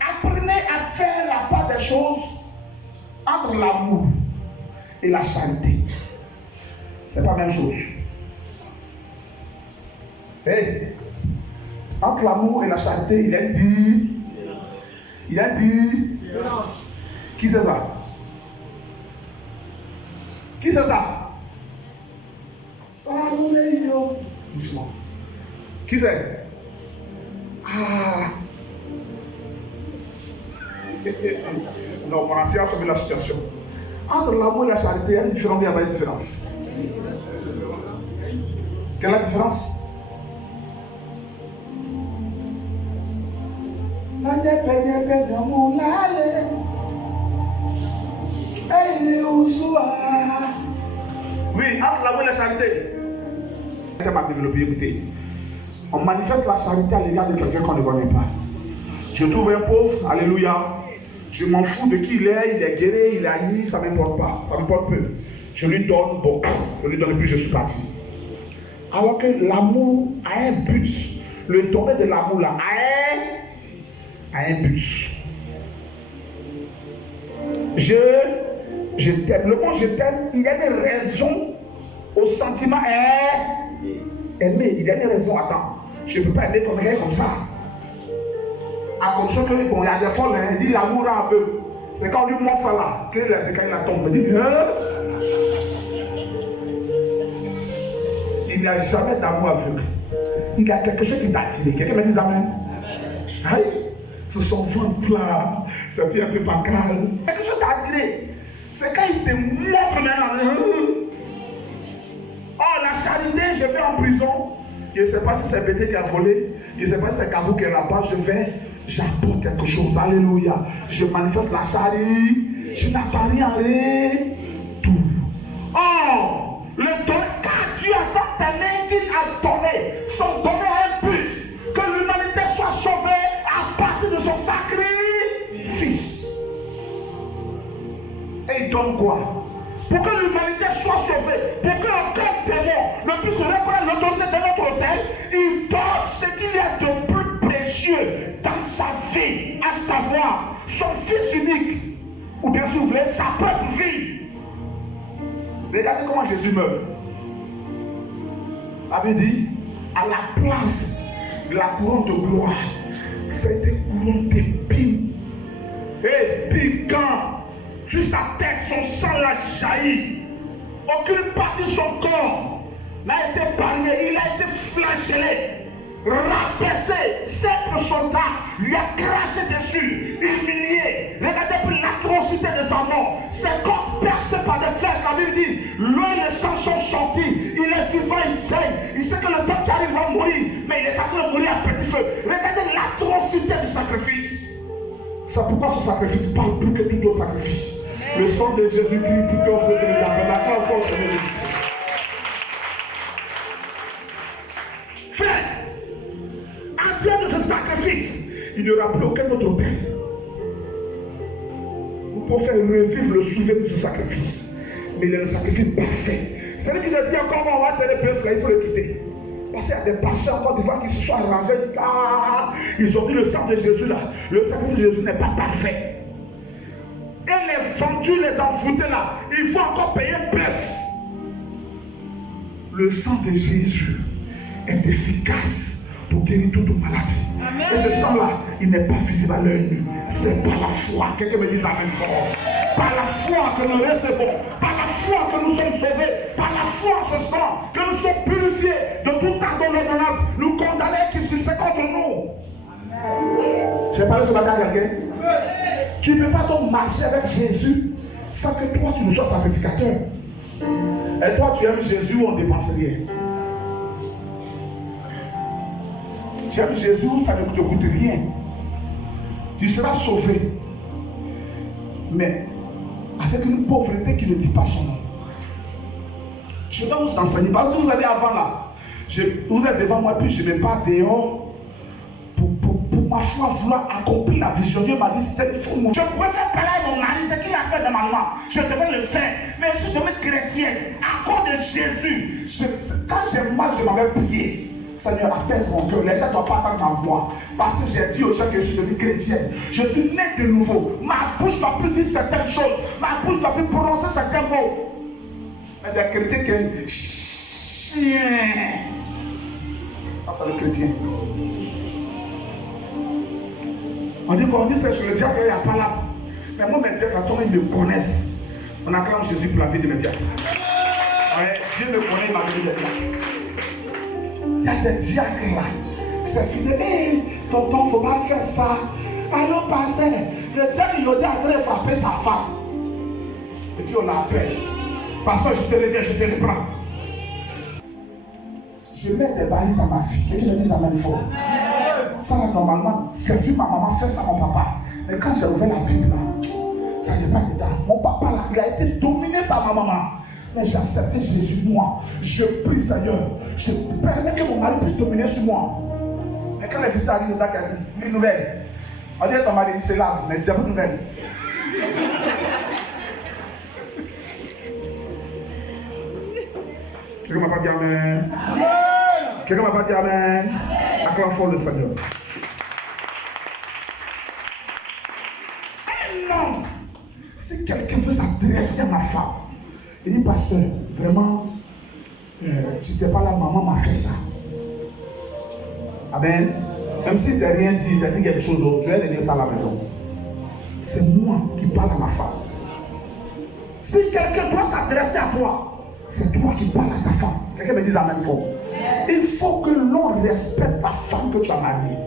Apprenez à faire la part des choses entre l'amour et la charité. C'est pas la même chose. Hey, entre l'amour et la charité, il a dit. Il a dit. Qui c'est ça? Qui c'est ça? Samuel. Doucement. Qui c'est? Ah. Non, mon ancien a sauvé la situation. Entre l'amour et la charité, il y a une différence, il y a une différence. Quelle est la différence? Oui, entre l'amour et la charité. Elle m'a développé, écoutez. On manifeste la charité à l'égard de quelqu'un qu'on ne connaît pas. Je trouve un pauvre, alléluia. Je m'en fous de qui il est guéri, il est agni, ça ne m'importe pas, ça m'importe peu. Je lui donne beaucoup, je lui donne plus, je suis parti. Alors que l'amour a un but. Le domaine de l'amour là a un but. Je t'aime. Le mot je t'aime, il y a une raison au sentiment aimer. Il y a une raison. Attends, je ne peux pas aimer comme quelqu'un comme ça. À condition que, bon, il y a des fois, il dit l'amour à aveugle. C'est quand on lui montre ça là, c'est quand il a tombé. Il dit, il n'y a jamais d'amour aveugle. Il y a quelque chose qui t'a attiré. Quelqu'un me dit amen. Aïe, ce son ventre là, ça fait un peu bancal. Quelque chose t'a attiré. C'est quand il te montre maintenant. Oh, la charité, je vais en prison. Je ne sais pas si c'est Bété qui a volé. Je ne sais pas si c'est Kabou qui est là-bas. J'apporte quelque chose. Alléluia. Je manifeste la charité. Je n'attends rien. Tout. Oh, le don, car Dieu a tant aimé qu'il a donné. Son donné a un but. Que l'humanité soit sauvée à partir de son sacrifice. Et il donne quoi? Pour que l'humanité soit sauvée, pour qu'aucun démon ne puisse reprendre l'autorité de notre autel, il donne ce qu'il y a de plus précieux dans sa vie, à savoir son fils unique, ou bien si vous voulez, sa propre vie. Regardez comment Jésus meurt. La Bible dit, à la place de la couronne de gloire, c'était une couronne d'épines et piquant. Sur sa tête, son sang l'a jailli. Aucune partie de son corps n'a été parlée. Il a été flagellé, rabaissé. Simple soldat lui a craché dessus, humilié. Regardez pour l'atrocité de sa mort. Ses corps percés par des flèches. La Bible dit, l'eau et le sang sont sortis. Il est vivant, il saigne. Il sait que le temps qui arrive va mourir, mais il est en train de mourir à petit feu. Regardez l'atrocité du sacrifice. C'est pourquoi ce sacrifice parle plus que tout autre sacrifice. Le sang de Jésus-Christ qui offre le Seigneur. La force de Jésus. Frère, à cause de ce sacrifice, il n'y aura plus aucun autre autel. Vous pouvez faire revivre le souvenir de ce sacrifice. Mais il est le sacrifice parfait. Celui qui te dit encore, on va te le il faut le quitter. Parce qu'il y a des pasteurs encore devant qui se sont arrangés. Ils ont dit le sang de Jésus là. Le sacrifice de Jésus n'est pas parfait. Et les vendus, les envoûtés là, il faut encore payer plus. Le sang de Jésus est efficace pour guérir toute maladie. Amen. Et ce sang là, il n'est pas visible à l'œil nu. C'est par la foi. Quelqu'un me dit amen fort. Par la foi que nous recevons, par la foi que nous sommes sauvés, par la foi ce sang que nous sommes purifiés de tout pardon d'ordonnance, nous condamnés qui succèdent contre nous. J'ai parlé ce matin à quelqu'un. Tu ne peux pas donc marcher avec Jésus sans que toi tu ne sois sacrificateur. Et toi tu aimes Jésus où on ne dépense rien. Tu aimes Jésus où ça ne te coûte rien. Tu seras sauvé. Mais avec une pauvreté qui ne dit pas son nom. Je vais vous enseigner. Parce que vous allez avant là. Vous êtes devant moi, puis je ne vais pas dehors. Pour ma foi vouloir accomplir la vision. Dieu m'a dit c'était fou. Je pouvais faire parler à mon mari, ce qu'il a fait normalement. Je devais le faire. Mais je suis devenu chrétien. À cause de Jésus. Quand j'ai mal, je m'avais prié. Seigneur, apaise mon cœur. Les gens ne doivent pas entendre ma voix. Parce que j'ai dit aux gens que je suis devenu chrétien. Je suis né de nouveau. Ma bouche ne doit plus dire certaines choses. Ma bouche ne doit plus prononcer certains mots. Mais des chrétiens qui chien. Ça, c'est le chrétien. On dit qu'on dit c'est je le diable, il n'y a pas là. Mais moi, mes diacres, quand ils me connaissent, on acclame Jésus pour la vie de mes diacres. Ouais, Dieu me connaît, il m'a donné des diacres. Il y a des diacres là. C'est fini. Hé, tonton, il ne faut pas faire ça. Allons passer. Le diacre, il a dit après frapper sa femme. Et puis on l'appelle. Pasteur, je te reviens, je te reprends. Je mets des balises à ma fille. Quelqu'un me dit ça même fort. Ça, normalement, j'ai vu ma maman faire ça à mon papa. Mais quand j'ai ouvert la Bible, là, ça n'est pas dedans. Mon papa, là, il a été dominé par ma maman. Mais j'ai accepté Jésus, moi. Je prie, Seigneur. Je permets que mon mari puisse dominer sur moi. Mais quand les visiteurs arrivent, on a une nouvelle. On dit à ton mari, il se lave, mais il n'y a pas de nouvelle. Quelqu'un m'a pas dit amen. Quelqu'un m'a pas dit amen. Acclame fort le Seigneur. Non. Si quelqu'un veut s'adresser à ma femme, il dit, pasteur, vraiment, si tu n'es pas là, maman m'a fait ça. Amen. Même si tu n'as rien dit, tu as dit quelque chose d'autre, je vais dire ça à la maison. C'est moi qui parle à ma femme. Si quelqu'un doit s'adresser à toi, c'est toi qui parles à ta femme. Quelqu'un me dit la même fois. Il faut que l'on respecte la femme que tu as mariée.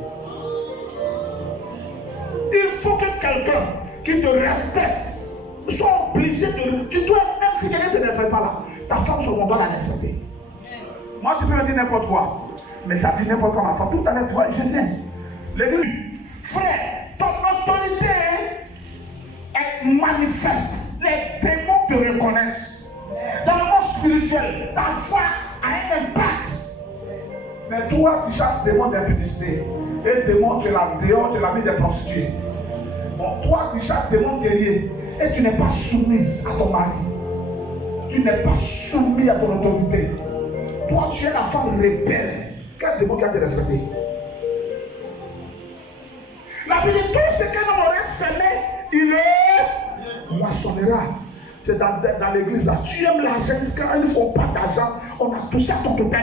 Il faut que quelqu'un qui te respecte soit obligé de... Tu dois, même si quelqu'un ne te respecte pas là, ta femme, on doit la respecter. Moi, tu peux me dire n'importe quoi. Mais ça dit n'importe quoi, ma femme. Tout à l'heure, tu vois, je viens. L'église, frère, ton autorité est manifeste. Les démons te reconnaissent. Dans le monde spirituel, ta foi a un impact. Mais toi, tu chasses des démons d'impudicité. Et démon, tu l'as dehors, tu l'as mis des prostituées. Bon, toi, tu chasses des démons guerriers. Et tu n'es pas soumise à ton mari. Tu n'es pas soumis à ton autorité. Toi, tu es la femme rebelle. Quel démon qui a te respecté? La Bible dit tout ce qu'un homme aurait semé, il le moissonnera. C'est dans l'église là. Tu aimes l'argent, quand ils ne font pas d'argent, on a touché à ton totem.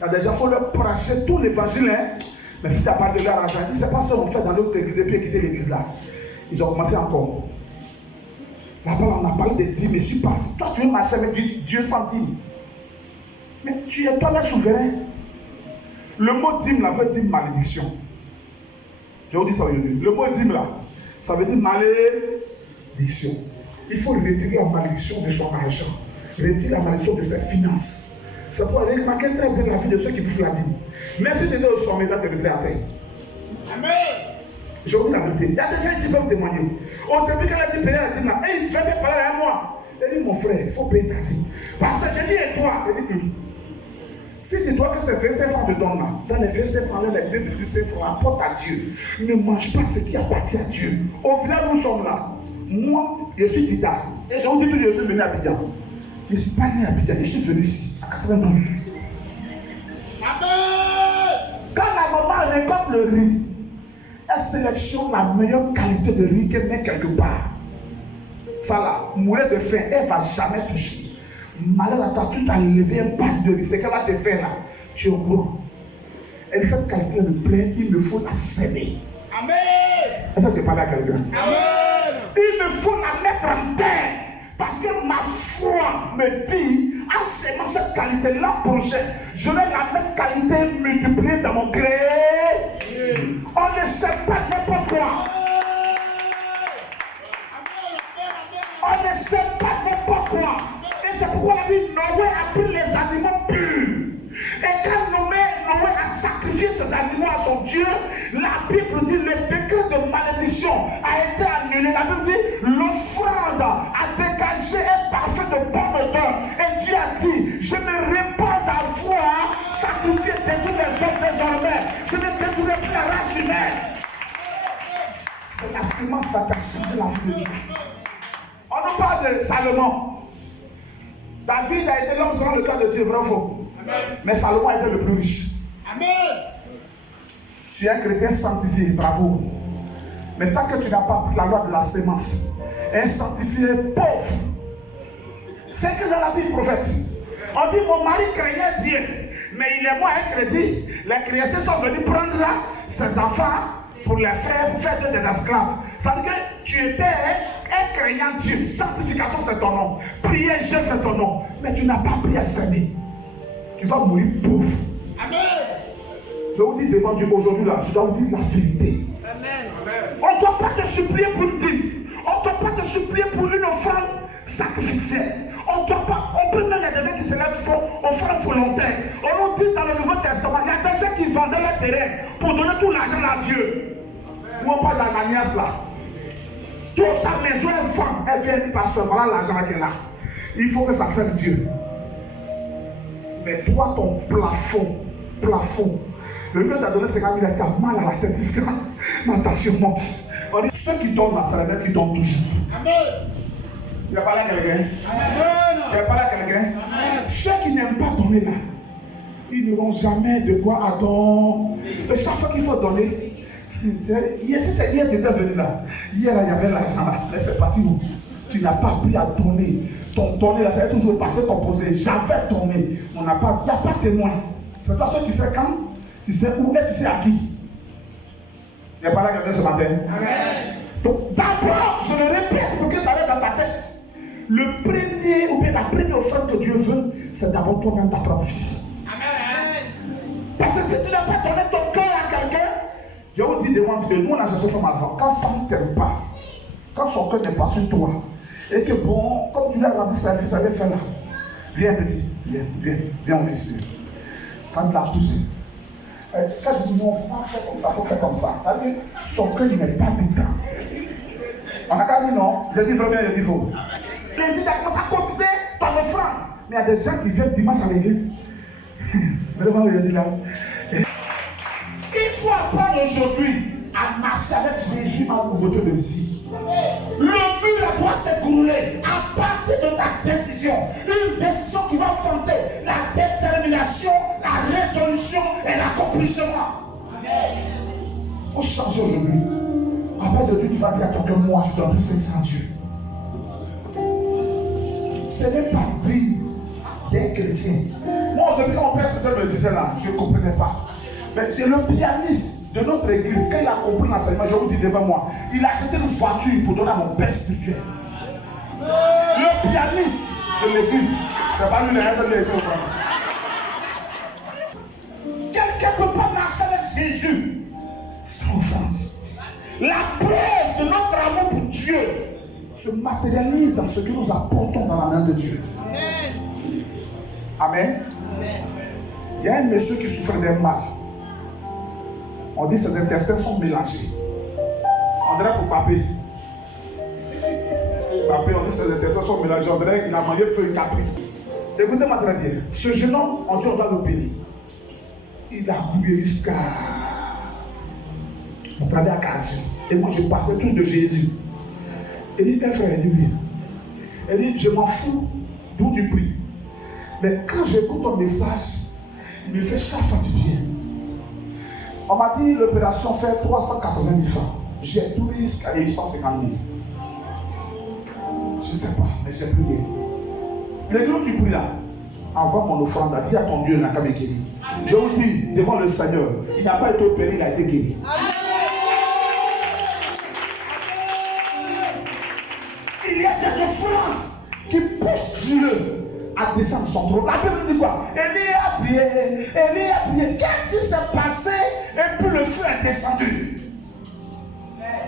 Il y a des gens, il faut leur prêcher tout l'évangile. Hein? Mais si tu n'as pas de leur argent, ils ne savent pas ce qu'on fait dans l'autre église et puis quitter l'église là. Ils ont commencé encore. Là-bas, on a parlé de dîmes, mais je suis parti. Toi, tu veux marcher avec Dieu sans dîme. Mais tu es toi le souverain. Le mot dîme là veut dire malédiction. Je vous dis ça aujourd'hui. Le mot dîme là, ça veut dire malédiction. Il faut retirer la malédiction de son argent. Retirer la malédiction de ses finances. C'est pour remarquer très bien la vie de ceux qui bouffent la dîme. Même si tu es au sommet, là, tu es à terre. Amen. Je vous dis la vérité. Il y a des gens qui peuvent témoigner. Au début, quand elle a dit payer la dîme là, hey, je vais parler à moi. Elle dit, mon frère, il faut payer ta dîme. Parce que je dis, et toi? Elle dit, si tu dois que ces 25 francs de ton là, dans les 25 francs, les 2,5 francs, apporte à Dieu. Ne mange pas ce qui appartient à Dieu. Au final, nous sommes là. Moi, je suis Dida. Et je vous dis que je suis venu à Abidjan. Je ne suis pas né à Abidjan, je suis venu ici, à 92. Quand la maman récolte le riz, elle sélectionne la meilleure qualité de riz qu'elle met quelque part. Ça là, mourir de faim, elle ne va jamais toucher. Malheur à toi, tu t'as levé un pas de riz, c'est qu'elle va te faire là. Tu es au courant. Elle dit, cette qualité me plaît, il me faut la semer. Amen. Est-ce que je parle à quelqu'un? Amen. Il me faut la mettre en terre. Parce que ma foi me dit, en sémant cette qualité l'an prochain, je vais la même qualité multipliée dans mon gré. On ne sait pas n'importe quoi. On ne sait pas n'importe quoi. Et c'est pourquoi la Bible, Noé a pris les animaux purs. Et quand Noé a sacrifié ces animaux à son Dieu, la Bible dit le décret de malédiction a été annulé. La Bible dit l'offrande a dégagé un parfum de bonne odeur. Et Dieu a dit, je me répands d'avoir sacrifié de tous les hommes désormais. Je ne détruirai plus la race humaine. C'est la semence qui a changé la vie de Dieu. On nous parle de Salomon. David a été l'homme selon le cœur de Dieu, vrai ou faux? Mais Salomon a été le plus riche. Amen. Tu es un chrétien sanctifié, bravo. Mais tant que tu n'as pas pris la loi de la sémence, un sanctifié pauvre, c'est que dans la Bible prophète. On dit mon mari craignait Dieu, mais il est mort un crédit. Les chrétiens sont venus prendre ses enfants pour les faire des esclaves. Ça veut dire que tu étais un craignant Dieu. Sanctification c'est ton nom. Prier, jeûne c'est ton nom. Mais tu n'as pas prié à s'aimer. Tu vas mourir pauvre. Amen. Je vous dis devant Dieu aujourd'hui là, je dois vous dire la vérité. Amen. On ne doit pas te supplier pour une dîme. On ne doit pas te supplier pour une offrande sacrificielle. On peut même les gens qui se lèvent font offrande volontaire. On nous dit dans le Nouveau Testament, il y a des gens qui vendaient leur terrain pour donner tout l'argent à Dieu. Ou on parle d'Ananias là. Toute sa maison est vend, elle vient du pasteur, voilà l'argent qu'elle a. Il faut que ça serve Dieu. Mais toi, ton plafond. Le mieux t'a donné 50 000, tu as mal à la tête. Tu dis, ma tension monte. On dit, ceux qui tombent là, c'est les mêmes qui tombent toujours. Amen. Tu as parlé à quelqu'un? Amen. Tu as parlé à quelqu'un? Amen. Ceux qui n'aiment pas donner là, ils n'auront jamais de quoi attendre. Et chaque fois qu'il faut donner, hier tu étais venu là. Hier, là, il y avait l'argent là. Mais c'est parti où? Tu n'as pas appris à donner. Ton donner là, ça va toujours passer composé. J'avais donné. Il n'y a pas de témoin. C'est pas ceux qui sait quand, tu sais où et tu sais à qui. Il n'y a pas là quelqu'un ce matin. Amen. Donc d'abord, je le répète pour que ça reste dans ta tête. Le premier, ou bien la première offrande que Dieu veut, c'est d'abord toi-même ta propre vie. Amen. Parce que si tu n'as pas donné ton cœur à quelqu'un, je vous dis devant Dieu, nous on a cherché femme avant. Quand femme ne t'aime pas, quand son cœur n'est pas sur toi, et que bon, comme tu l'as rendu sa vie, ça va faire là. Viens petit, viens officier. Quand il a poussé, quand je dis non, il faut faire comme ça. Ça veut dire son cœur n'est pas dedans. On a qu'à dire non, je dis vraiment le niveau. Il dit, il a commencé à cotiser ton offrande. Mais il y a des gens qui viennent dimanche à l'église. Vraiment, il dit là. Il faut apprendre aujourd'hui à marcher avec Jésus en ouverture de vie. Le mur doit s'écrouler à partir de ta décision. Une décision qui va affronter la détermination, la résolution et l'accomplissement. Il faut changer aujourd'hui. Après de Dieu, tu vas dire à ton cœur, moi je dois plus 500 Dieu. Ce n'est pas dit des chrétiens. Moi, depuis que mon père me disait là, je ne comprenais pas. Mais c'est le pianiste de notre église, quand il a compris l'enseignement, je vous dis devant moi, il a acheté une voiture pour donner à mon père spirituel. Le pianiste de l'église, c'est pas lui le reste de l'église. Quelqu'un ne peut pas marcher avec Jésus sans offense. La preuve de notre amour pour Dieu se matérialise dans ce que nous apportons dans la main de Dieu. Amen. Amen. Il y a un monsieur qui souffre d'un mal. On dit que ses intestins sont mélangés. On dirait pour Papé. Papé, on dit que ses intestins sont mélangés. On dirait qu'il a mangé feu et capri. Écoutez-moi très bien. Ce jeune homme, on dit on doit l'opérer. Il a coupé jusqu'à. On travaille à Cage. Et moi, je parlais tout de Jésus. Il dit, frère, il dit, je m'en fous d'où tu pries. Mais quand j'écoute ton message, il me fait chaque fois du bien. On m'a dit l'opération fait 380 000 francs. J'ai tout risque à 850 000. Je ne sais pas, mais j'ai prié. Le jour où tu pries là, envoie mon offrande, dis à ton Dieu, il n'a qu'à me guérir. Je vous dis, devant le Seigneur, il n'a pas été opéré, il a été guéri. Il y a des offrandes qui poussent Dieu à descendre son trône. La Bible dit quoi? Élie a prié. Qu'est-ce qui s'est passé? Et puis le feu est descendu.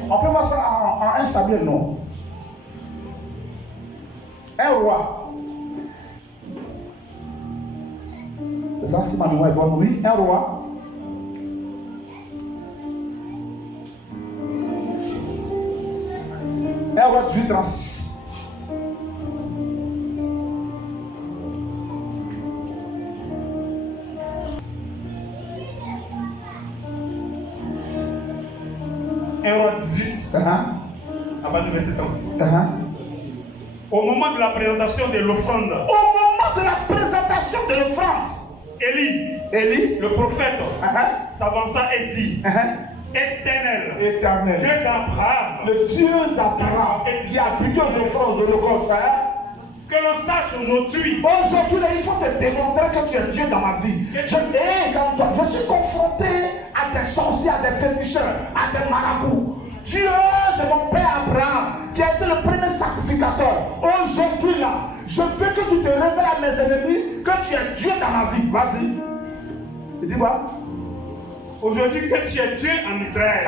On peut voir ça en 1 Samuel, non? Un roi. C'est ça, si ma mémoire est bonne, oui. Un roi. Un roi 1836. Un roi 18, à partir du verset 36. Au moment de la présentation de l'offrande, Élie, le prophète, s'avança et dit, Éternel, Dieu d'Abraham, le Dieu d'Abraham, qui a habité aux offrandes de l'Holocauste, que l'on sache aujourd'hui. Aujourd'hui, il faut te démontrer que tu es Dieu dans ma vie. Je suis confronté à des sorciers, à des féticheurs, à des marabouts. Dieu de mon père Abraham, qui a été le premier sacrificateur. Aujourd'hui, là, je veux que tu te révèles à mes ennemis que tu es Dieu dans ma vie. Vas-y. Tu dis quoi? Aujourd'hui, que tu es Dieu en Israël.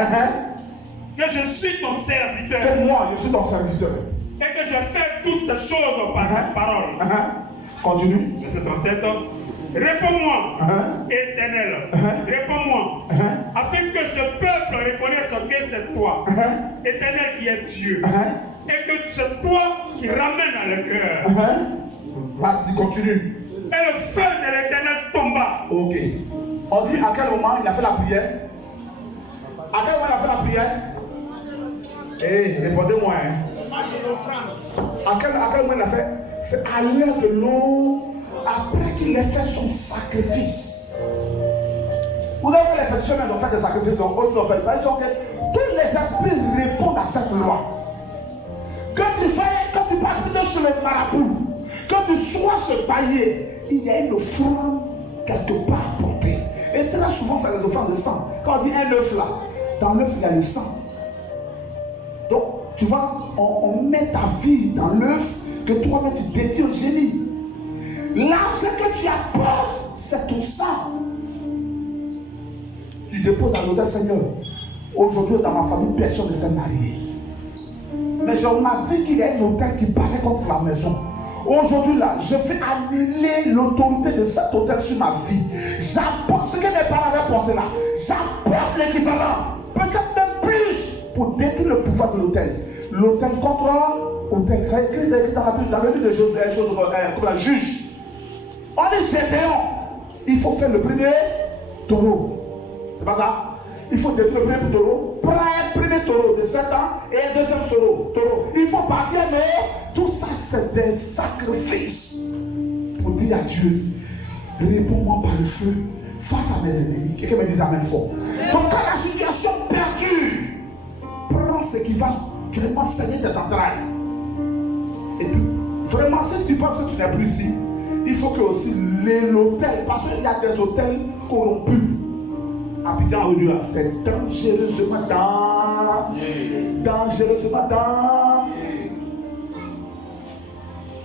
Que je suis ton serviteur. Que moi, je suis ton serviteur. Et que je fais toutes ces choses par ta parole. Continue. Verset 37. Réponds-moi, Éternel, réponds-moi, afin que ce peuple reconnaisse que c'est toi, Éternel qui est Dieu, et que c'est toi qui ramènes à le cœur. Vas-y, continue. Et le feu de l'Éternel tomba. Ok. On dit à quel moment il a fait la prière? À quel moment il a fait la prière? Eh, répondez-moi. À quel moment il a fait? C'est à l'heure de l'eau, après qu'il ait fait son sacrifice. Vous avez vu les féticheurs, ils ont fait des sacrifices, ils ont aussi fait. Ils ont que tous les esprits répondent à cette loi. Que tu parles sur le marabout, que tu sois ce paillet, il y a une offrande quelque part à porter. Et très souvent, c'est les offrandes de sang. Quand on dit un œuf là, dans l'œuf, il y a le sang. Donc, tu vois, on met ta vie dans l'œuf que toi-même tu dédies au génie. L'argent que tu apportes, c'est ton sang. Tu déposes à l'autel, Seigneur. Aujourd'hui, dans ma famille, personne ne s'est marié. Mais on m'a dit qu'il y a un hôtel qui parlait contre la maison. Aujourd'hui, là, je vais annuler l'autorité de cet hôtel sur ma vie. J'apporte ce que mes parents avaient porté là. J'apporte l'équivalent. Peut-être même plus pour détruire le pouvoir de l'hôtel. L'hôtel contre l'hôtel. Ça est écrit dans le livre de Josué, comme la juge. On est Gédéon. Il faut faire le premier taureau. C'est pas ça? Il faut détruire le premier taureau. Prends un premier taureau de 7 ans et un deuxième taureau. Il faut partir, mais tout ça, c'est des sacrifices pour dire à Dieu, réponds-moi par le feu face à mes ennemis. Quelqu'un me dit amen fort. Donc, quand la situation perdure, prends ce qui va vraiment saigner tes entrailles. Et puis, vraiment, si tu penses que tu n'es plus ici, il faut que aussi l'hôtel, parce qu'il y a des hôtels corrompus. Abidjan aujourd'hui, c'est dangereusement dangereusement dans.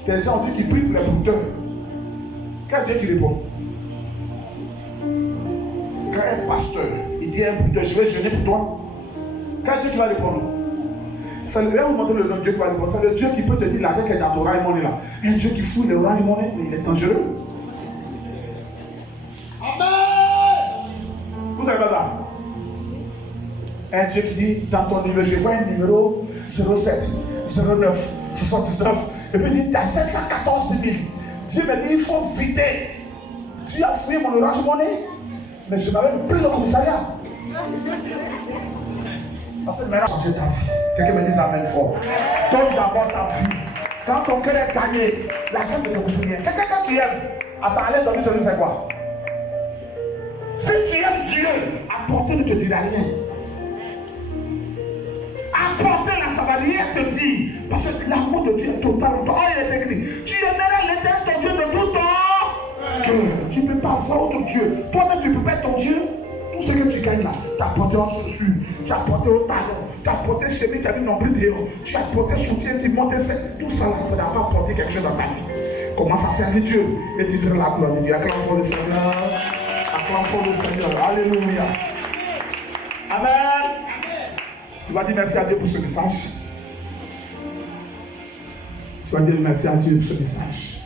Des gens disent qu'ils prient pour les brouteurs. Quel Dieu qui répond? Quand un pasteur, il dit à un brouteur, je vais jeûner pour toi. Quel Dieu qui va répondre? C'est le vous montrez le nom de Dieu qui va répondre. C'est le Dieu qui peut te dire l'argent qui est dans ton oreille monnaie là. Un Dieu qui fout les oreilles monnaie, mais il est dangereux. Vous savez pas ça? Un Dieu qui dit dans ton numéro, je vois un numéro 07, 09, 79, et puis il dit t'as 714 000. Dieu me dit il faut vider. Dieu a fouillé mon orange monnaie, mais je m'avais pris le commissariat. Parce que maintenant, changer ta vie. Quelqu'un me dit amen fort. Donne d'abord ta vie. Quand ton cœur est gagné, l'argent ne te coûte rien. Quelqu'un quand tu aimes, attends, allez dormir, je ne sais quoi. Si tu aimes Dieu, apporter ne te dira rien. Apporter la savalière te dit, parce que l'amour de Dieu est total. Oh, il est écrit. Tu aimeras l'éternel ton Dieu de tout ton cœur. Tu ne peux pas voir autre Dieu. Toi-même, tu ne peux pas être ton Dieu. Tout ce que tu gagnes là, tu as apporté en chaussures, tu as apporté au talon, tu as apporté chemise, tu as mis nombril dehors, tu as apporté soutien, tu montes, tout ça là, ça n'a pas apporté quelque chose dans ta vie. Commence à servir Dieu et tu feras la gloire de Dieu. Acclame fort le Seigneur. Acclame fort le Seigneur. Alléluia. Amen. Tu vas dire merci à Dieu pour ce message. Tu vas dire merci à Dieu pour ce message.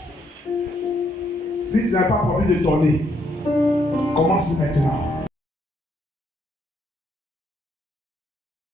Si je n'avais pas envie de tourner, commence maintenant.